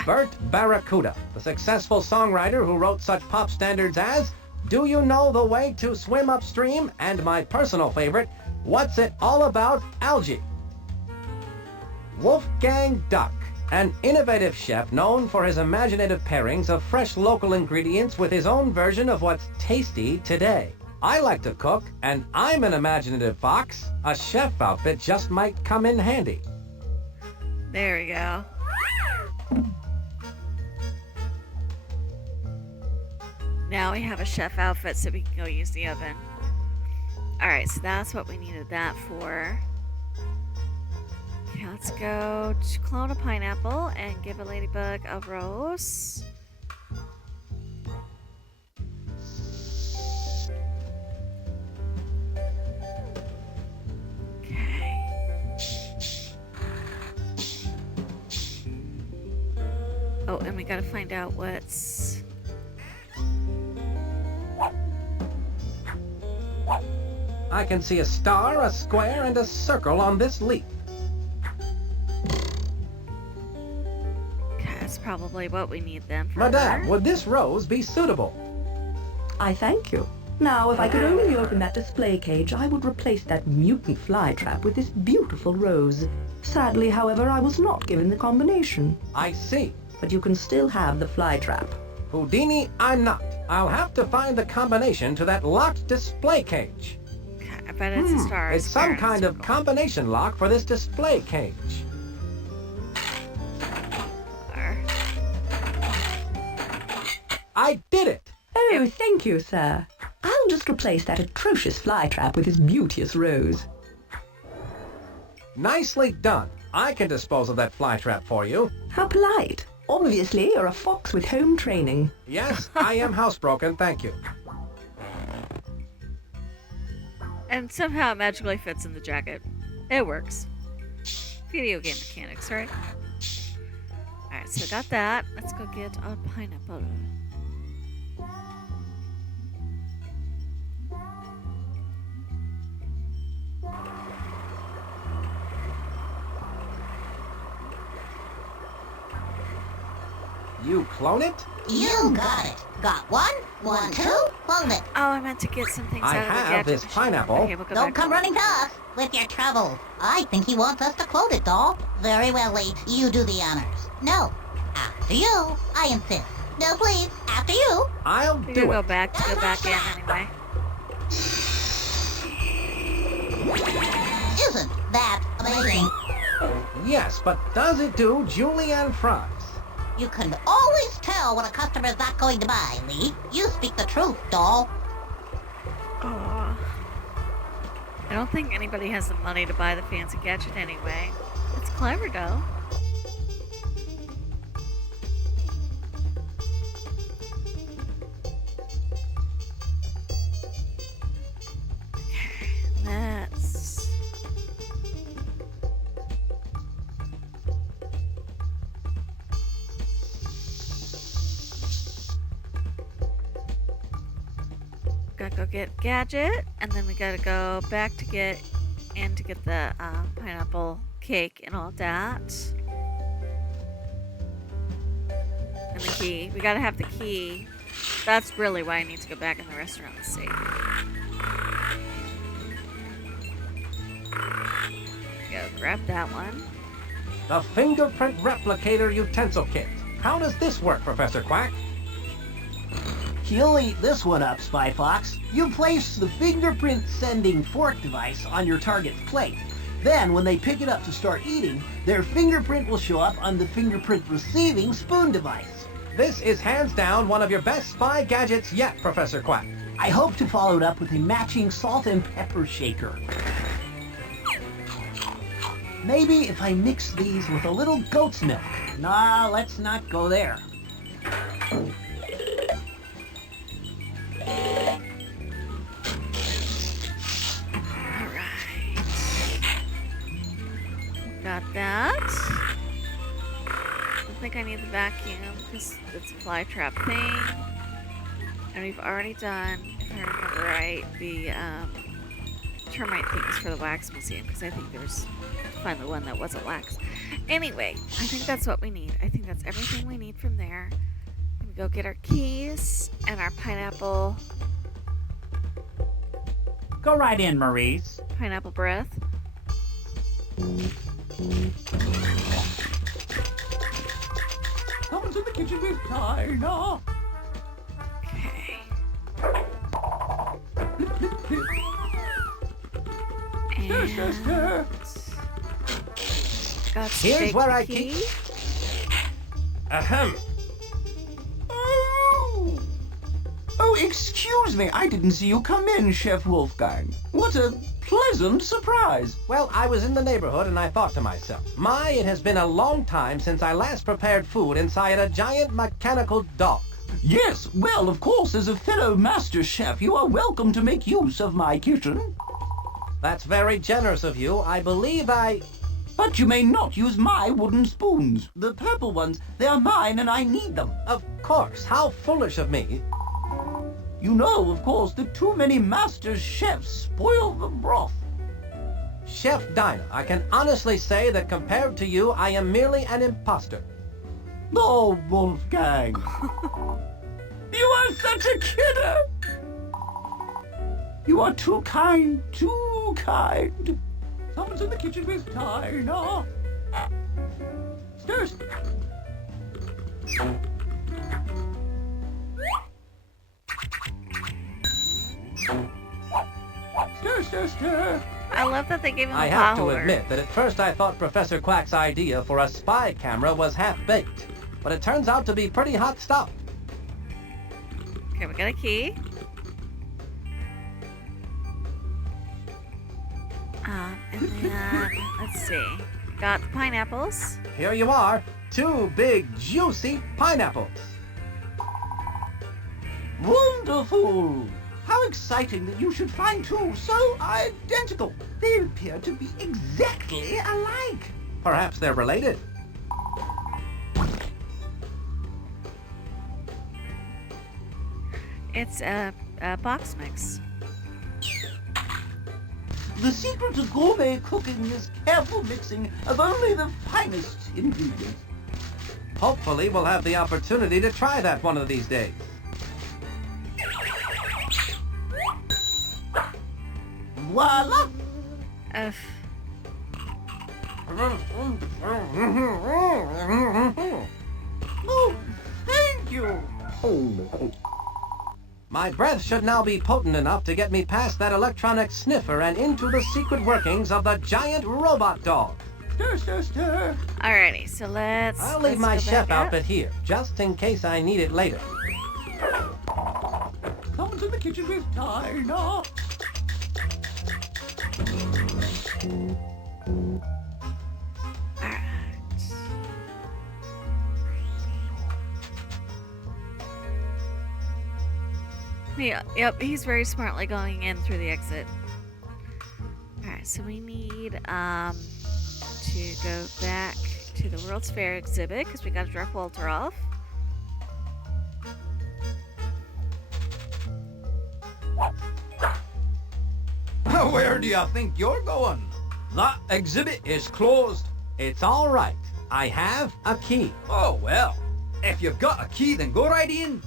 Bert Barracuda, the successful songwriter who wrote such pop standards as Do You Know the Way to Swim Upstream? And my personal favorite, What's It All About, Algae? Wolfgang Duck, an innovative chef known for his imaginative pairings of fresh local ingredients with his own version of what's tasty today. I like to cook, and I'm an imaginative fox. A chef outfit just might come in handy. There we go. Now we have a chef outfit so we can go use the oven. Alright, so that's what we needed that for. Okay, let's go to clone a pineapple and give a ladybug a rose. Oh, and we gotta find out what's... I can see a star, a square, and a circle on this leaf. Okay, that's probably what we need then for Madame, her. would this rose be suitable? I thank you. Now, if I could only open that display cage, I would replace that mutant fly trap with this beautiful rose. Sadly, however, I was not given the combination. I see. But you can still have the fly trap. Houdini, I'm not. I'll have to find the combination to that locked display cage. Okay, I bet it's a star. It's some kind of combination lock for this display cage. I did it! Oh, thank you, sir. I'll just replace that atrocious fly trap with this beauteous rose. Nicely done. I can dispose of that fly trap for you. How polite. Obviously, you're a fox with home training. Yes, I am housebroken, thank you. And somehow it magically fits in the jacket. It works. Video game mechanics, right? Alright, so got that. Let's go get a pineapple. You clone it? You got it. Got one, two, clone it. Oh, I meant to get some things I out of the have gadget this machine. pineapple. Okay, we'll go Don't back come to running to us with your troubles. I think he wants us to clone it, doll. Very well, Lee. You do the honors. No. After you. I insist. No, please. After you. I'll We're do gonna go it. back in anyway. Isn't that amazing? Yes, but does it do julienne fries? You can always tell when a customer is not going to buy, Lee. You speak the truth, doll. Oh. I don't think anybody has the money to buy the fancy gadget anyway. It's clever though. Okay, let's... Gotta go get gadget, and then we gotta go back to get the pineapple cake and all that. And the key. We gotta have the key. That's really why I need to go back in the restaurant and see. Go grab that one. The fingerprint replicator utensil kit. How does this work, Professor Quack? He'll eat this one up, Spy Fox. You place the fingerprint sending fork device on your target's plate. Then, when they pick it up to start eating, their fingerprint will show up on the fingerprint receiving spoon device. This is hands down one of your best spy gadgets yet, Professor Quack. I hope to follow it up with a matching salt and pepper shaker. Maybe if I mix these with a little goat's milk. Nah, let's not go there. Got that. I think I need the vacuum because it's a fly trap thing. And we've already done, if I remember right, the termite things for the wax museum because I think there's finally one that wasn't wax. Anyway, I think that's what we need. I think that's everything we need from there. We go get our keys and our pineapple Go right in, Maurice. breath. Someone's in the kitchen with Dinah. Okay. And got Here's where I key. keep... Ahem. Oh, excuse me. I didn't see you come in, Chef Wolfgang. What a pleasant surprise. Well, I was in the neighborhood and I thought to myself, my, it has been a long time since I last prepared food inside a giant mechanical dog. Yes, well, of course, as a fellow master chef, you are welcome to make use of my kitchen. That's very generous of you. I believe I... But you may not use my wooden spoons. The purple ones, they are mine and I need them. Of course. How foolish of me. You know, of course, that too many master chefs spoil the broth. Chef Dinah, I can honestly say that compared to you, I am merely an imposter. Oh, Wolfgang. You are such a kidder. You are too kind, too kind. Someone's in the kitchen with Dinah. Stir. Stir, stir, stir. I love that they gave him I a have to power. admit that at first I thought Professor Quack's idea for a spy camera was half-baked, but it turns out to be pretty hot stuff. Okay, we got a key. And then, let's see. Got the pineapples. Here you are, 2 big, juicy pineapples. Wonderful! How exciting that you should find two so identical. They appear to be exactly alike. Perhaps they're related. It's a box mix. The secret to gourmet cooking is careful mixing of only the finest ingredients. Hopefully we'll have the opportunity to try that one of these days. Voila! Oh, thank you! My breath should now be potent enough to get me past that electronic sniffer and into the secret workings of the giant robot dog. Stir, stir, stir. Alrighty, so I'll leave my chef outfit here, just in case I need it later. Come to the kitchen with Dinah. Yeah, yep, he's very smartly going in through the exit. Alright, so we need to go back to the World's Fair exhibit because we got to drop Walter off. Where do you think you're going? That exhibit is closed. It's all right. I have a key. Oh, well. If you've got a key, then go right in.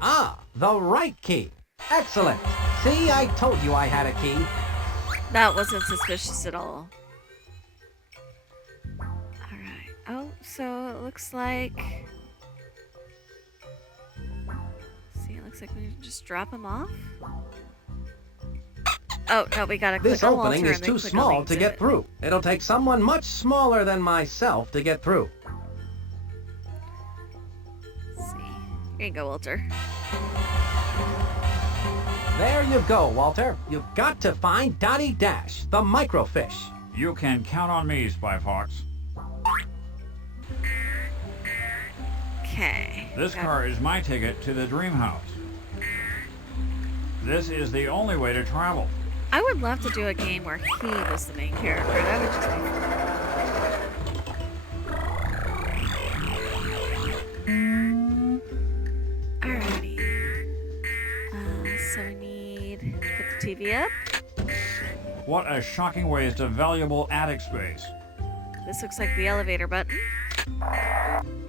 Ah, the right key. Excellent. See, I told you I had a key. That wasn't suspicious at all. Alright. Oh, so it looks like... See, it looks like we just drop him off. Oh, no, we gotta click This on opening Walter is and then too click on the small to get exhibit. through. It'll take someone much smaller than myself to get through. Let's see. Here you go, Walter. There you go, Walter. You've got to find Dottie Dash, the microfish. You can count on me, Spy Fox. Okay. This car is my ticket to the dream house. This is the only way to travel. I would love to do a game where he was the main character. That would just be fun. Alrighty. So we need to put the TV up. What a shocking waste of valuable attic space. This looks like the elevator button.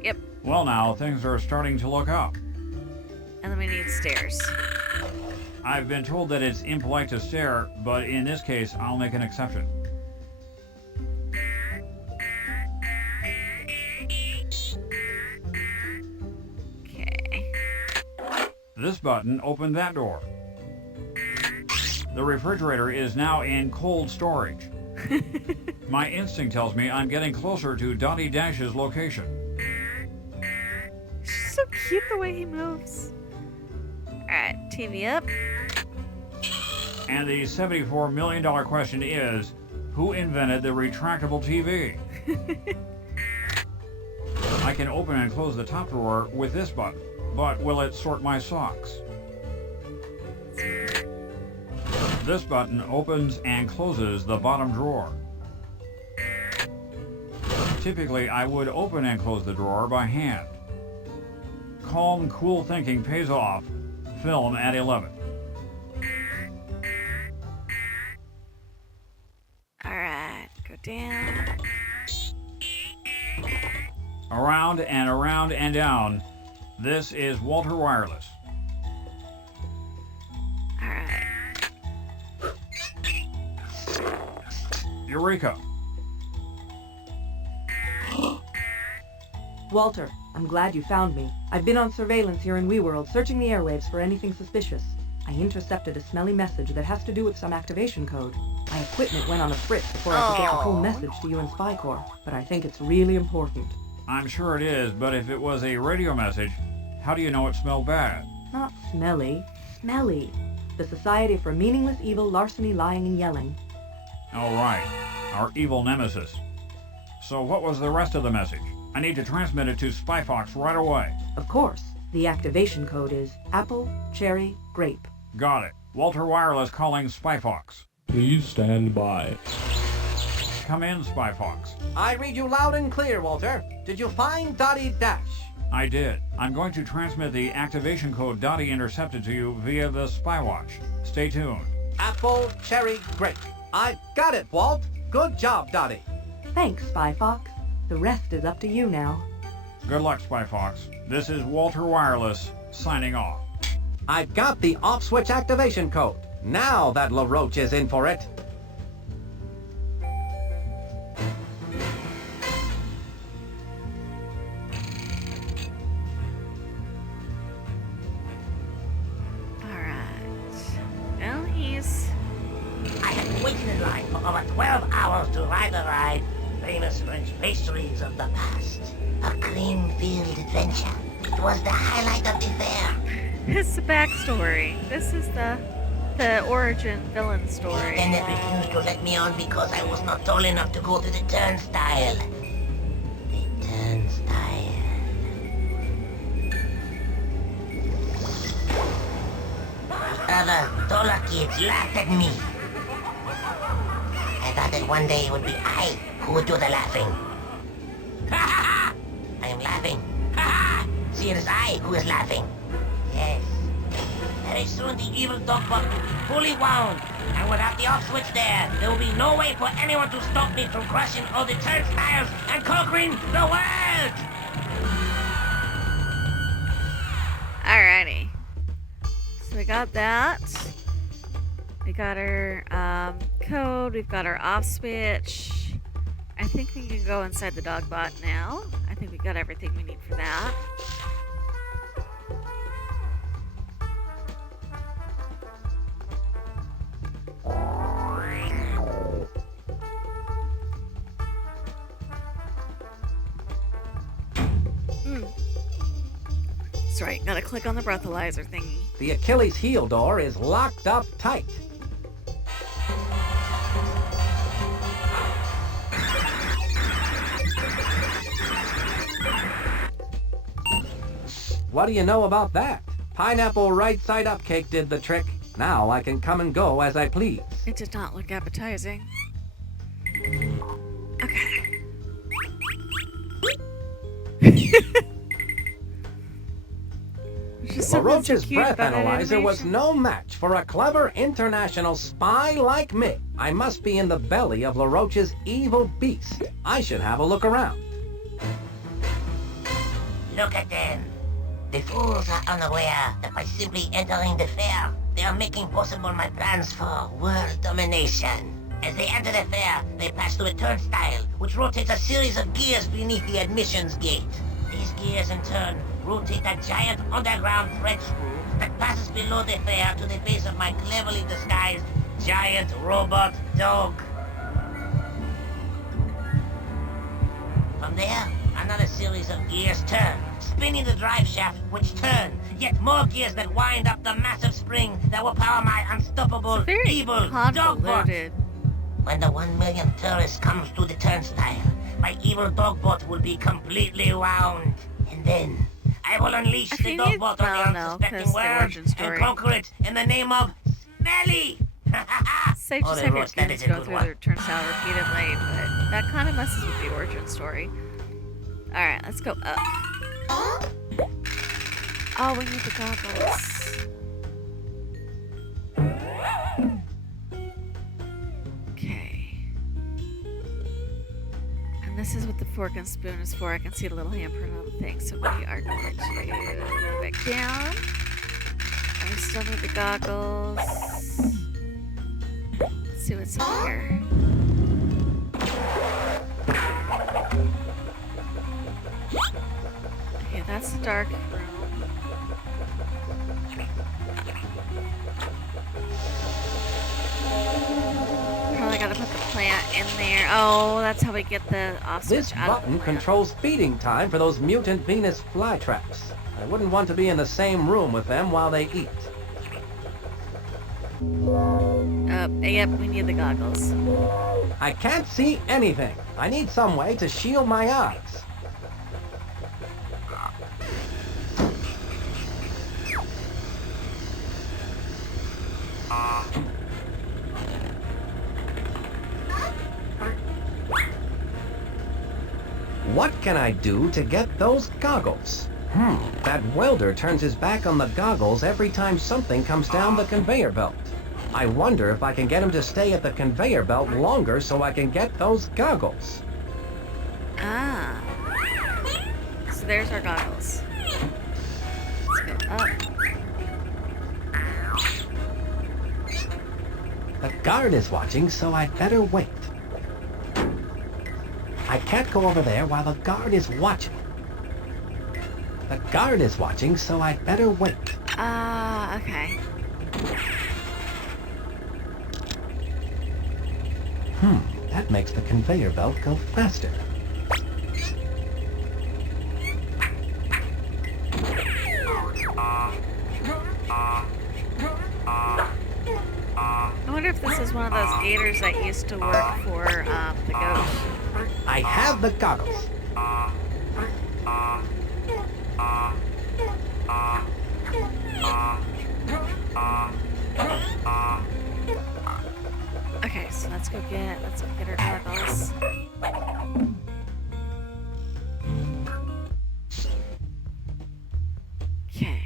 Yep. Well now, things are starting to look up. And then we need stairs. I've been told that it's impolite to stare, but in this case, I'll make an exception. Okay. This button opened that door. The refrigerator is now in cold storage. My instinct tells me I'm getting closer to Dottie Dash's location. She's so cute the way he moves. Alright, TV up. And the $74 million question is, who invented the retractable TV? I can open and close the top drawer with this button, but will it sort my socks? This button opens and closes the bottom drawer. Typically, I would open and close the drawer by hand. Calm, cool thinking pays off. Film at 11. Alright, go down. Around and around and down. This is Walter Wireless. Alright. Eureka! Walter, I'm glad you found me. I've been on surveillance here in WeWorld, searching the airwaves for anything suspicious. I intercepted a smelly message that has to do with some activation code. My equipment went on a fritz before I could get the full message to you in Spy Corps, but I think it's really important. I'm sure it is, but if it was a radio message, how do you know it smelled bad? Not smelly, smelly. The Society for Meaningless Evil, Larceny, Lying, and Yelling. All right, our evil nemesis. So what was the rest of the message? I need to transmit it to Spy Fox right away. Of course. The activation code is apple, cherry, grape. Got it. Walter Wireless calling Spy Fox. Please stand by. Come in, Spy Fox. I read you loud and clear, Walter. Did you find Dottie Dash? I did. I'm going to transmit the activation code Dottie intercepted to you via the Spy Watch. Stay tuned. Apple, cherry, grape. I got it, Walt. Good job, Dottie. Thanks, Spy Fox. The rest is up to you now. Good luck, Spy Fox. This is Walter Wireless, signing off. I've got the off-switch activation code. Now that LaRoche is in for it. I have waited in line for over 12 hours to ride the ride. Famous French pastries of the past. A cream-filled adventure. It was the highlight of the fair. It's the backstory. This is the origin villain story. Then it refused to let me on because I was not tall enough to go through the turnstile. The turnstile. Other taller kids laughed at me. I thought that one day it would be I who would do the laughing. Ha ha ha! I am laughing. Ha ha! See, it is I who is laughing. Yes. Very soon the evil dogbot will be fully wound. And without the off switch there will be no way for anyone to stop me from crushing all the turnstiles and conquering the world! Alrighty. So we got that. We got our code. We've got our off switch. I think we can go inside the dogbot now. I think we got everything we need for that. That's right. Gotta click on the breathalyzer thingy. The Achilles heel door is locked up tight. What do you know about that? Pineapple right side up cake did the trick. Now I can come and go as I please. It did not look appetizing. Okay. LaRoche's breath analyzer was no match for a clever international spy like me. I must be in the belly of LaRoche's evil beast. I should have a look around. Look at them. The fools are unaware that by simply entering the fair, they are making possible my plans for world domination. As they enter the fair, they pass through a turnstile, which rotates a series of gears beneath the admissions gate. These gears, in turn, rotate a giant underground French screw that passes below the fair to the base of my cleverly disguised giant robot dog. From there, another series of gears turn, spinning the drive shaft, which turn. Yet more gears that wind up the massive spring that will power my unstoppable, evil dogbot. When the 1 million tourists comes to the turnstile, my evil dogbot will be completely wound. And then, I will unleash the dogbot on the unsuspecting world and conquer it in the name of Smelly! So just have your kids go through their turnstile repeatedly, but that kind of messes with the origin story. Alright, let's go up. Oh, we need the goggles. Okay. And this is what the fork and spoon is for. I can see the little handprint on the thing, so we are going to move it down. And we still need the goggles. Let's see what's in here. Okay, that's the dark room. Probably gotta put the plant in there. Oh, that's how we get the off switch This out of the button plant. controls feeding time for those mutant Venus flytraps. I wouldn't want to be in the same room with them while they eat. Yep, we need the goggles. I can't see anything. I need some way to shield my eyes. What can I do to get those goggles? That welder turns his back on the goggles every time something comes down the conveyor belt. I wonder if I can get him to stay at the conveyor belt longer so I can get those goggles. Ah. so there's our goggles. Let's go up. The guard is watching, so I'd better wait. I can't go over there while the guard is watching. The guard is watching, so I'd better wait. Okay. That makes the conveyor belt go faster. I wonder if this is one of those gators that used to work for the goat. I have the goggles. Okay, so let's go get our goggles. Okay.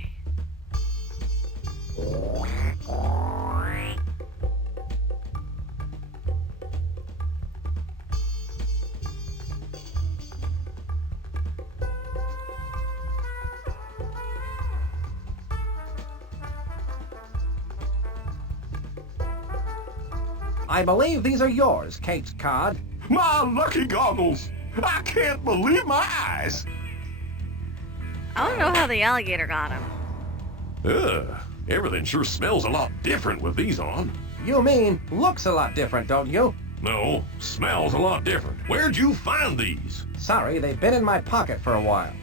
I believe these are yours, Caped Cod. My lucky goggles! I can't believe my eyes! I don't know how the alligator got him. Ugh, everything sure smells a lot different with these on. You mean looks a lot different, don't you? No, smells a lot different. Where'd you find these? Sorry, they've been in my pocket for a while.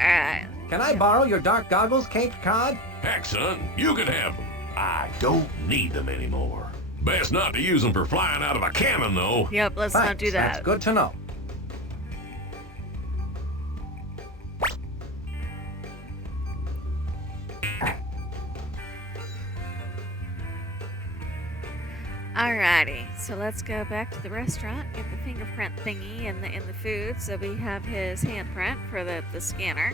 Alright. Can I borrow your dark goggles, Caped Cod? Heck, son, you can have them. I don't need them anymore. Best not to use them for flying out of a cannon, though. Yep, let's Thanks, not do that. That's good to know. Alrighty, so let's go back to the restaurant, get the fingerprint thingy in the food, so we have his handprint for the scanner.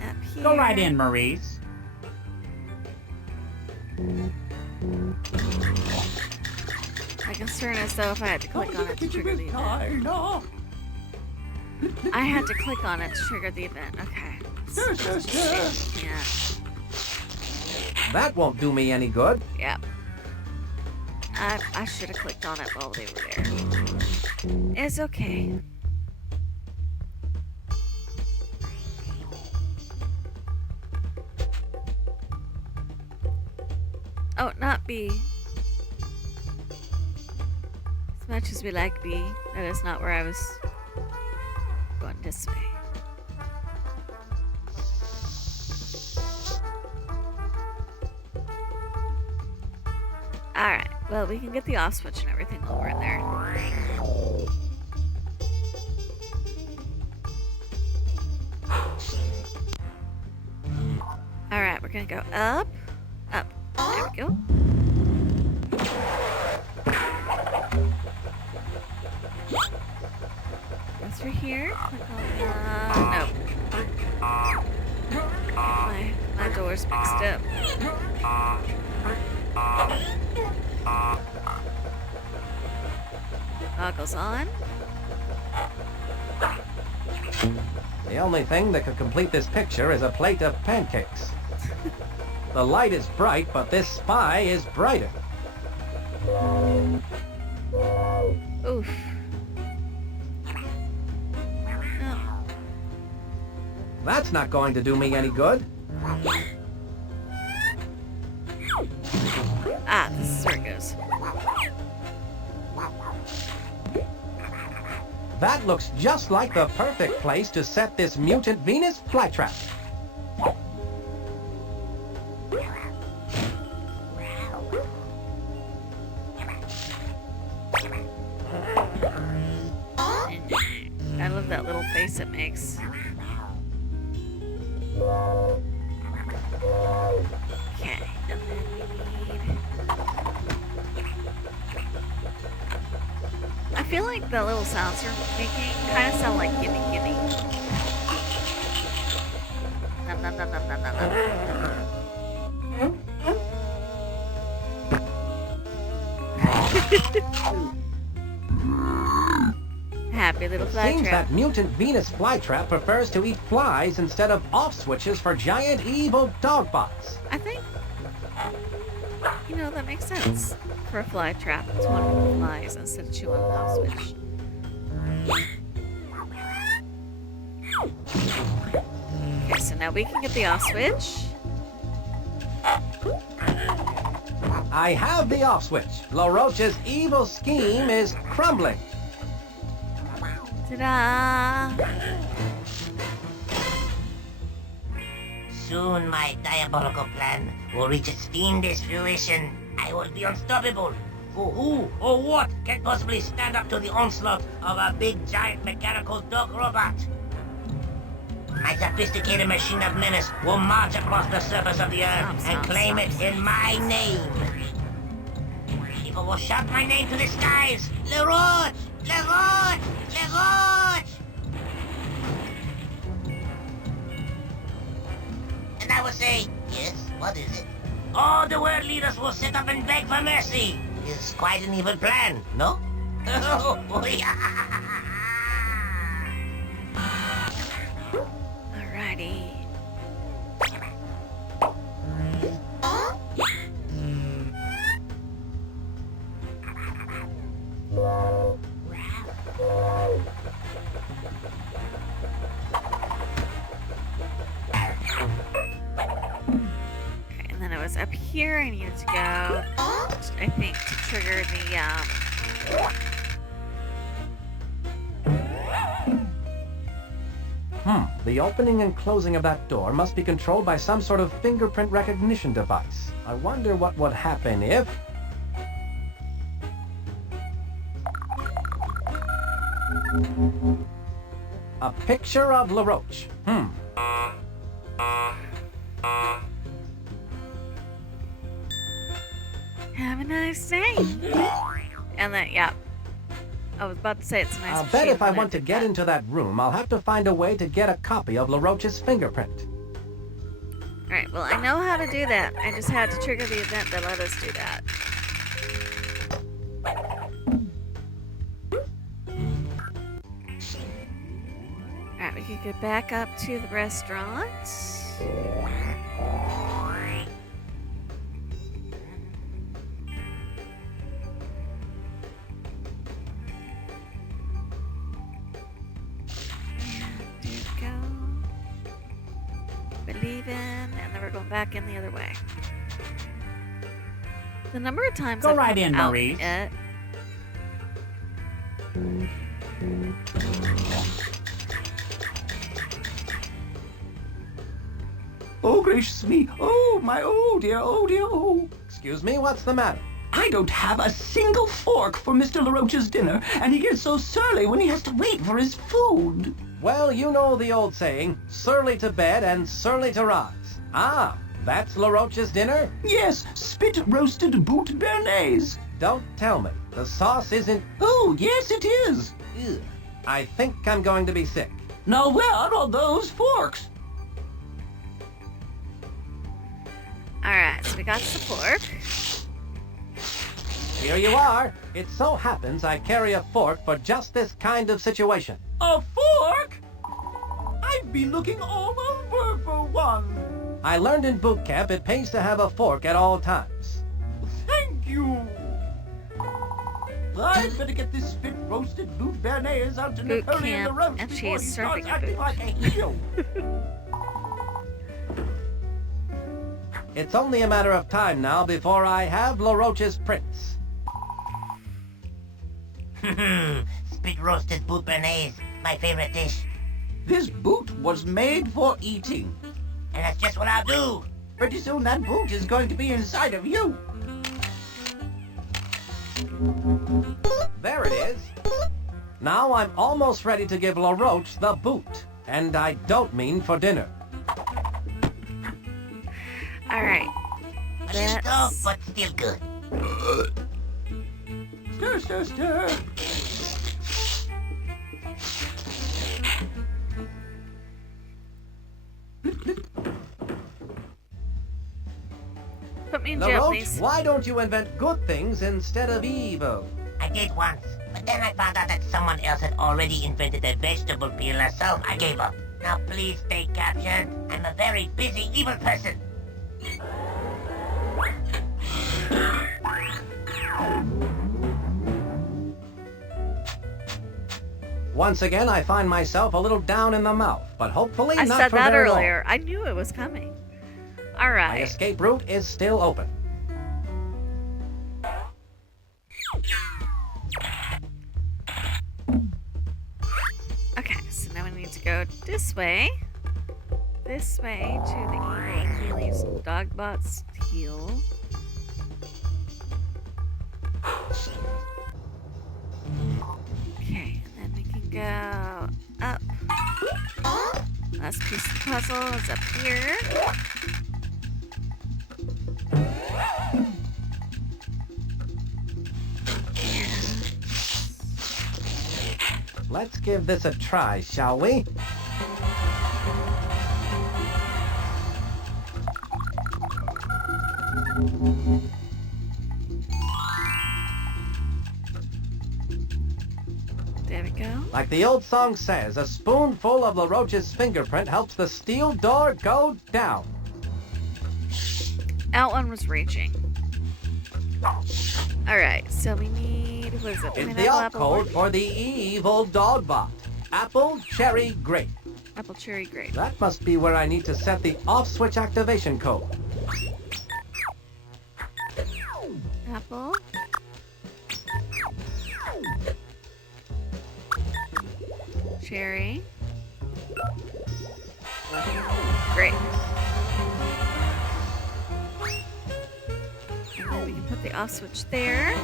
And up here. Go right in, Maurice. My concern is though if I had to click on it to trigger the event. I had to click on it to trigger the event. Okay. Yeah. That won't do me any good. Yep. I should have clicked on it while they were there. It's okay. Oh, not B. As much as we like B, that is not where I was going this way. Alright, well, we can get the off switch and everything while we're in there. Alright, we're gonna go up, up. There we go. Go through here. Click on no. My door's mixed up. Goggles on. The only thing that could complete this picture is a plate of pancakes. The light is bright, but this spy is brighter. Oof. That's not going to do me any good. Ah, this is where it goes. That looks just like the perfect place to set this mutant Venus flytrap. it makes. Okay, and then we need... I feel like the little sounds you're making kind of sound like gimme gimme. Nom nom nom nom nom nom nom. Happy little fly Seems trap. that mutant Venus flytrap prefers to eat flies instead of off switches for giant evil dog bots. I think, you know, that makes sense for a fly trap to want to eat flies instead of chewing an off switch. Okay, so now we can get the off switch. I have the off switch. LaRoche's evil scheme is crumbling. Ta-da! Soon my diabolical plan will reach its fiendish fruition. I will be unstoppable. For who or what can possibly stand up to the onslaught of a big, giant, mechanical dog robot? My sophisticated machine of menace will march across the surface of the earth and claim it in my name. People will shout my name to the skies. LaRoche! LaRoche! LaRoche! And I will say, yes, what is it? All the world leaders will sit up and beg for mercy. It's quite an evil plan, no? Alrighty. Okay, and then it was up here I needed to go, I think, to trigger the, The opening and closing of that door must be controlled by some sort of fingerprint recognition device. I wonder what would happen if... A picture of LaRoche. have a nice day. And then, yeah. I was about to say it's a nice I'll bet machine, if I but want to get into that room, I'll have to find a way to get a copy of LaRoche's fingerprint. Alright, well, I know how to do that. I just had to trigger the event that let us do that. Alright, we can get back up to the restaurant. There you go. Believe in, and then we're going back in the other way. The number of times Go I've right come in, out Maurice. it- Oh, gracious me. Oh, my, oh dear, oh. Excuse me, what's the matter? I don't have a single fork for Mr. LaRoche's dinner, and he gets so surly when he has to wait for his food. Well, you know the old saying, surly to bed and surly to rise. Ah, that's LaRoche's dinner? Yes, spit-roasted boot béarnaise. Don't tell me. The sauce isn't... Oh, yes, it is. Ugh. I think I'm going to be sick. Now, where are those forks? Alright, so we got the fork. Here you are. It so happens I carry a fork for just this kind of situation. A fork? I've been looking all over for one. I learned in boot camp it pays to have a fork at all times. Thank you. I'd better get this spit-roasted boot béarnaise out to Boot Napoleon the camp roast and before she's he starts serving a acting boot. like a hero. It's only a matter of time now before I have LaRoche's prints. Spit-roasted boot béarnaise, my favorite dish. This boot was made for eating. And that's just what I'll do. Pretty soon that boot is going to be inside of you. There it is. Now I'm almost ready to give LaRoche the boot. And I don't mean for dinner. Alright. A little dull, but still good. Stir, stir, stir. Put me in jail, LaRoche, please. why don't you invent good things instead of evil? I did once, but then I found out that someone else had already invented a vegetable peeler, so I gave up. Now please stay captured. I'm a very busy evil person. Once again, I find myself a little down in the mouth, but hopefully I not said for that very earlier. I knew it was coming. long. My Alright. escape route is still open. Okay, so now we need to go this way. This way to the evil Achilles Dogbot's heel. Okay, then we can go up. Last piece of the puzzle is up here. Let's give this a try, shall we? There we go. Like the old song says, a spoonful of LaRoche's fingerprint helps the steel door go down. Outone was reaching. Alright, so we need, what is it? It's the Pineapple, alt apple, code for the evil dogbot. Apple, cherry, grape. apple, cherry, grape. That must be where I need to set the off switch activation code. Apple. Cherry. Great. And then we can put the off switch there.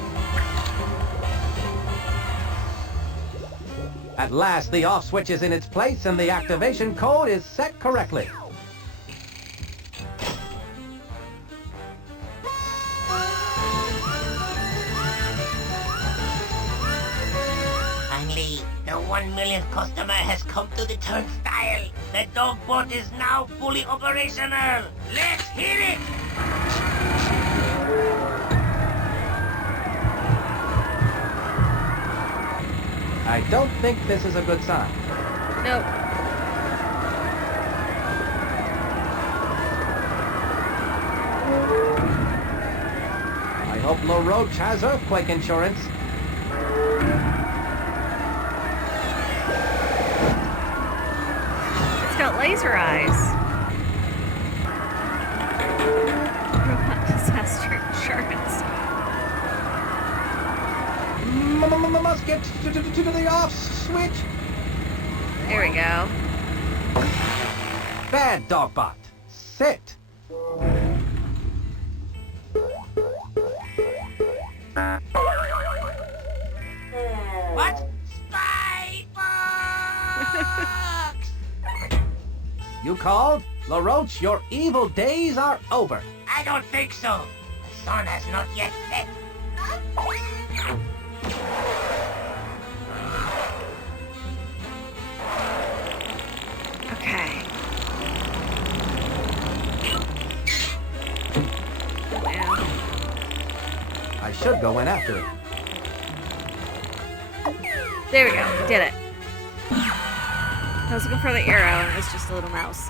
At last, the off switch is in its place and the activation code is set correctly. Finally, the 1 millionth customer has come to the turnstile. The dog boat is now fully operational. Let's hit it! I don't think this is a good sign. Nope. I hope LaRoche has earthquake insurance. It's got laser eyes. Robot disaster insurance. Must get to the off switch. There we go. Bad dogbot. Sit. What? Spy box! You called? LaRoche, your evil days are over. I don't think so. The sun has not yet set. Okay. Well, I should go in after it. there we go. We did it. I was looking for the arrow and it was just a little mouse.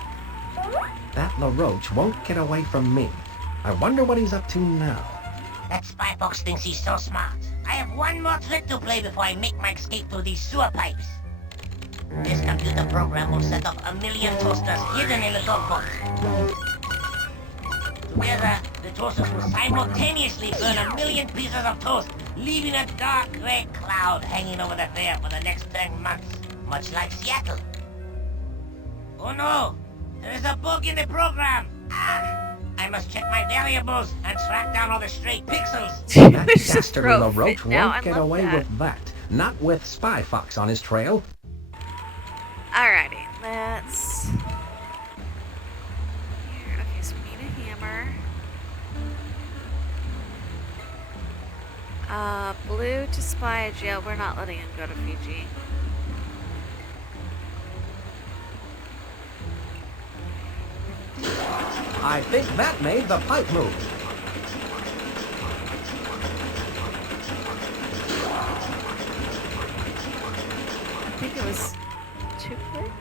That LaRoche won't get away from me. I wonder what he's up to now. That spy box thinks he's so smart. I have one more trick to play before I make my escape through these sewer pipes. This computer program will set up 1 million toasters hidden in the dog box. Together, the toasters will simultaneously burn 1 million pieces of toast, leaving a dark gray cloud hanging over the fair for the next 10 months, much like Seattle. Oh no! There is a bug in the program! Ah! I must check my variables and track down all the stray pixels. That dastardly LaRoche now. won't I get love away that. with that. Not with Spy Fox on his trail. Alrighty, let's... Here, okay, so we need a hammer. Blue to spy a jail. We're not letting him go to Fiji. I think that made the pipe move. I think it was 2 clicks.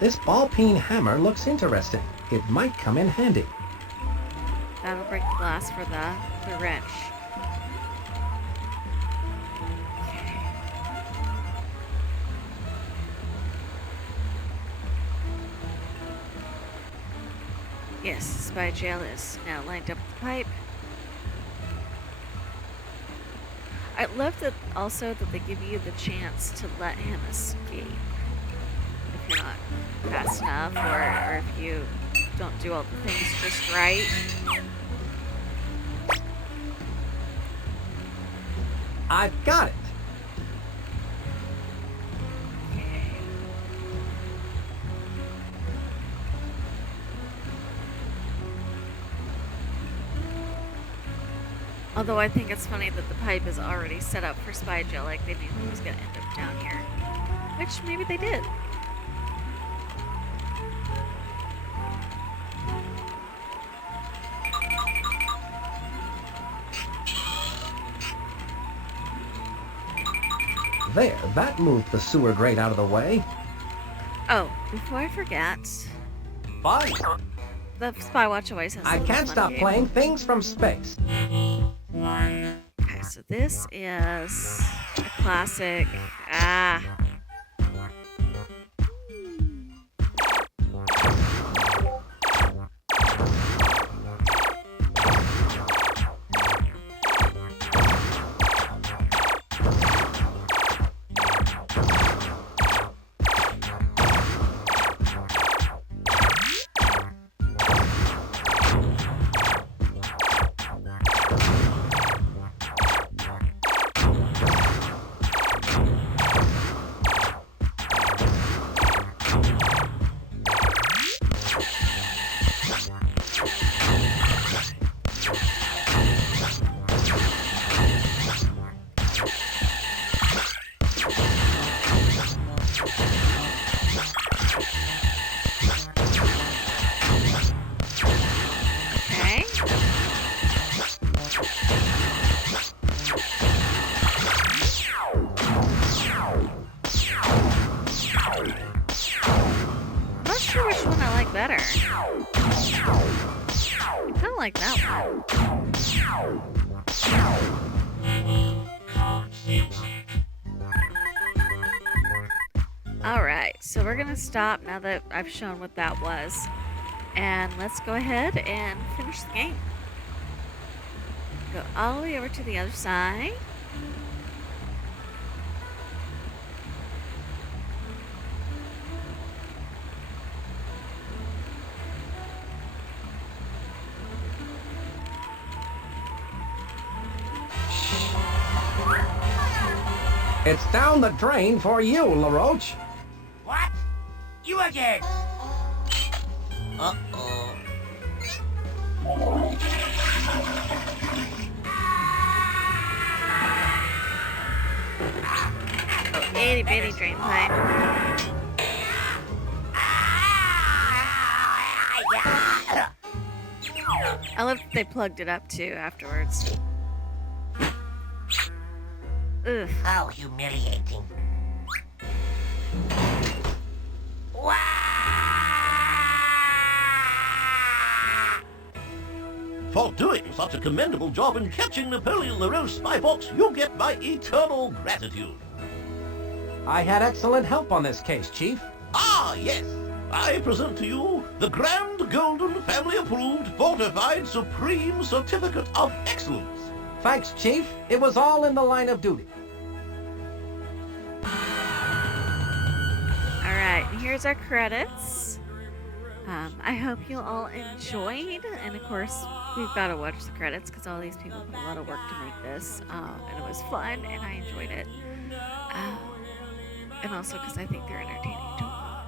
This ball-peen hammer looks interesting. It might come in handy. That'll break the glass for the wrench. Yes, spy jail is now lined up with the pipe. I love that also that they give you the chance to let him escape if you're not fast enough or if you don't do all the things just right. I've got it. Although I think it's funny that the pipe is already set up for spy jail, like they knew he was going to end up down here. Which maybe they did. There, that moved the sewer grate out of the way. Oh, before I forget, Fine. the spy watch always has. I can't stop playing things from space. Okay, so this is a classic. Better. I kind of like that one. Alright, so we're gonna stop now that I've shown what that was. And let's go ahead and finish the game. Go all the way over to the other side. It's down the drain for you, LaRoche. What? You again? Uh-oh. Oh, itty bitty drain pipe. I love that they plugged it up too afterwards. Ugh. How humiliating. For doing such a commendable job in catching Napoleon LaRoche, Spy Fox, you get my eternal gratitude. I had excellent help on this case, Chief. Ah, yes. I present to you the Grand Golden Family Approved Fortified Supreme Certificate of Excellence. Thanks, Chief. It was all in the line of duty. Alright, and here's our credits. I hope you all enjoyed, and of course, we've got to watch the credits because all these people put a lot of work to make this, and it was fun, and I enjoyed it. Um, and also because I think they're entertaining to watch.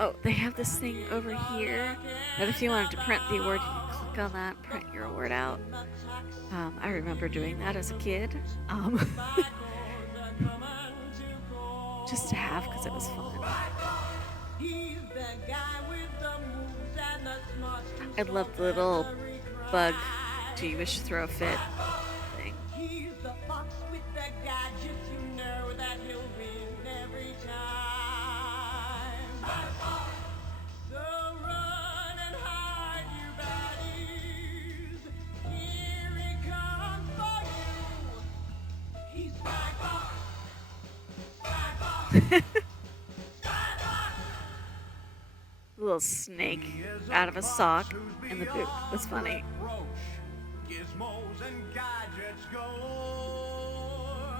Oh, they have this thing over here that if you wanted to print the award, you could click on that and print your award out. I remember doing that as a kid. Just to have because it was fun. I love the little bug do you wish to throw a fit thing. He's the fox with the gadgets, you know that he'll win every time. So run and hide, you baddies. Here he comes for you. He's Spy Fox. Spy Fox. Little snake out of a sock in the boot was funny. Gizmos and gadgets galore.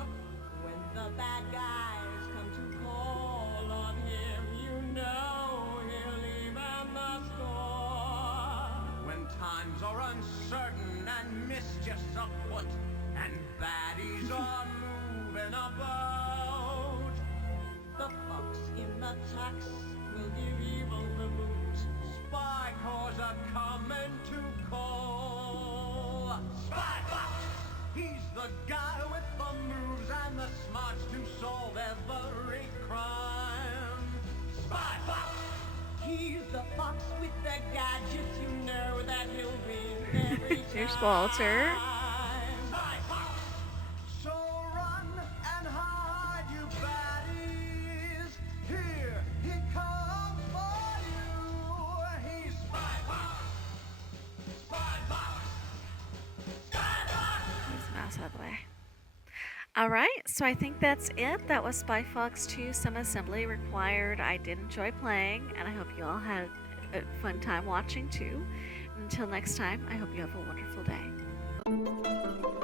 When the bad guys come to call on him, you know he'll leave them the score. When times are uncertain and mischief's afoot, and baddies are moving about, the fox in the tax will give evil the boot. Spy corps are coming to call. Spy Fox! He's the guy with the moves and the smarts to solve every crime. Spy Fox! He's the fox with the gadgets, you know that he'll win every time. There's Walter. Spy Fox! So run and hide, you baddies. Here he comes for you. He's Spy Fox. Spy Fox. Move the mouse out of the way. Alright, so I think that's it. That was Spy Fox 2 Some Assembly Required. I did enjoy playing, and I hope you all had a fun time watching too. Until next time, I hope you have a wonderful day.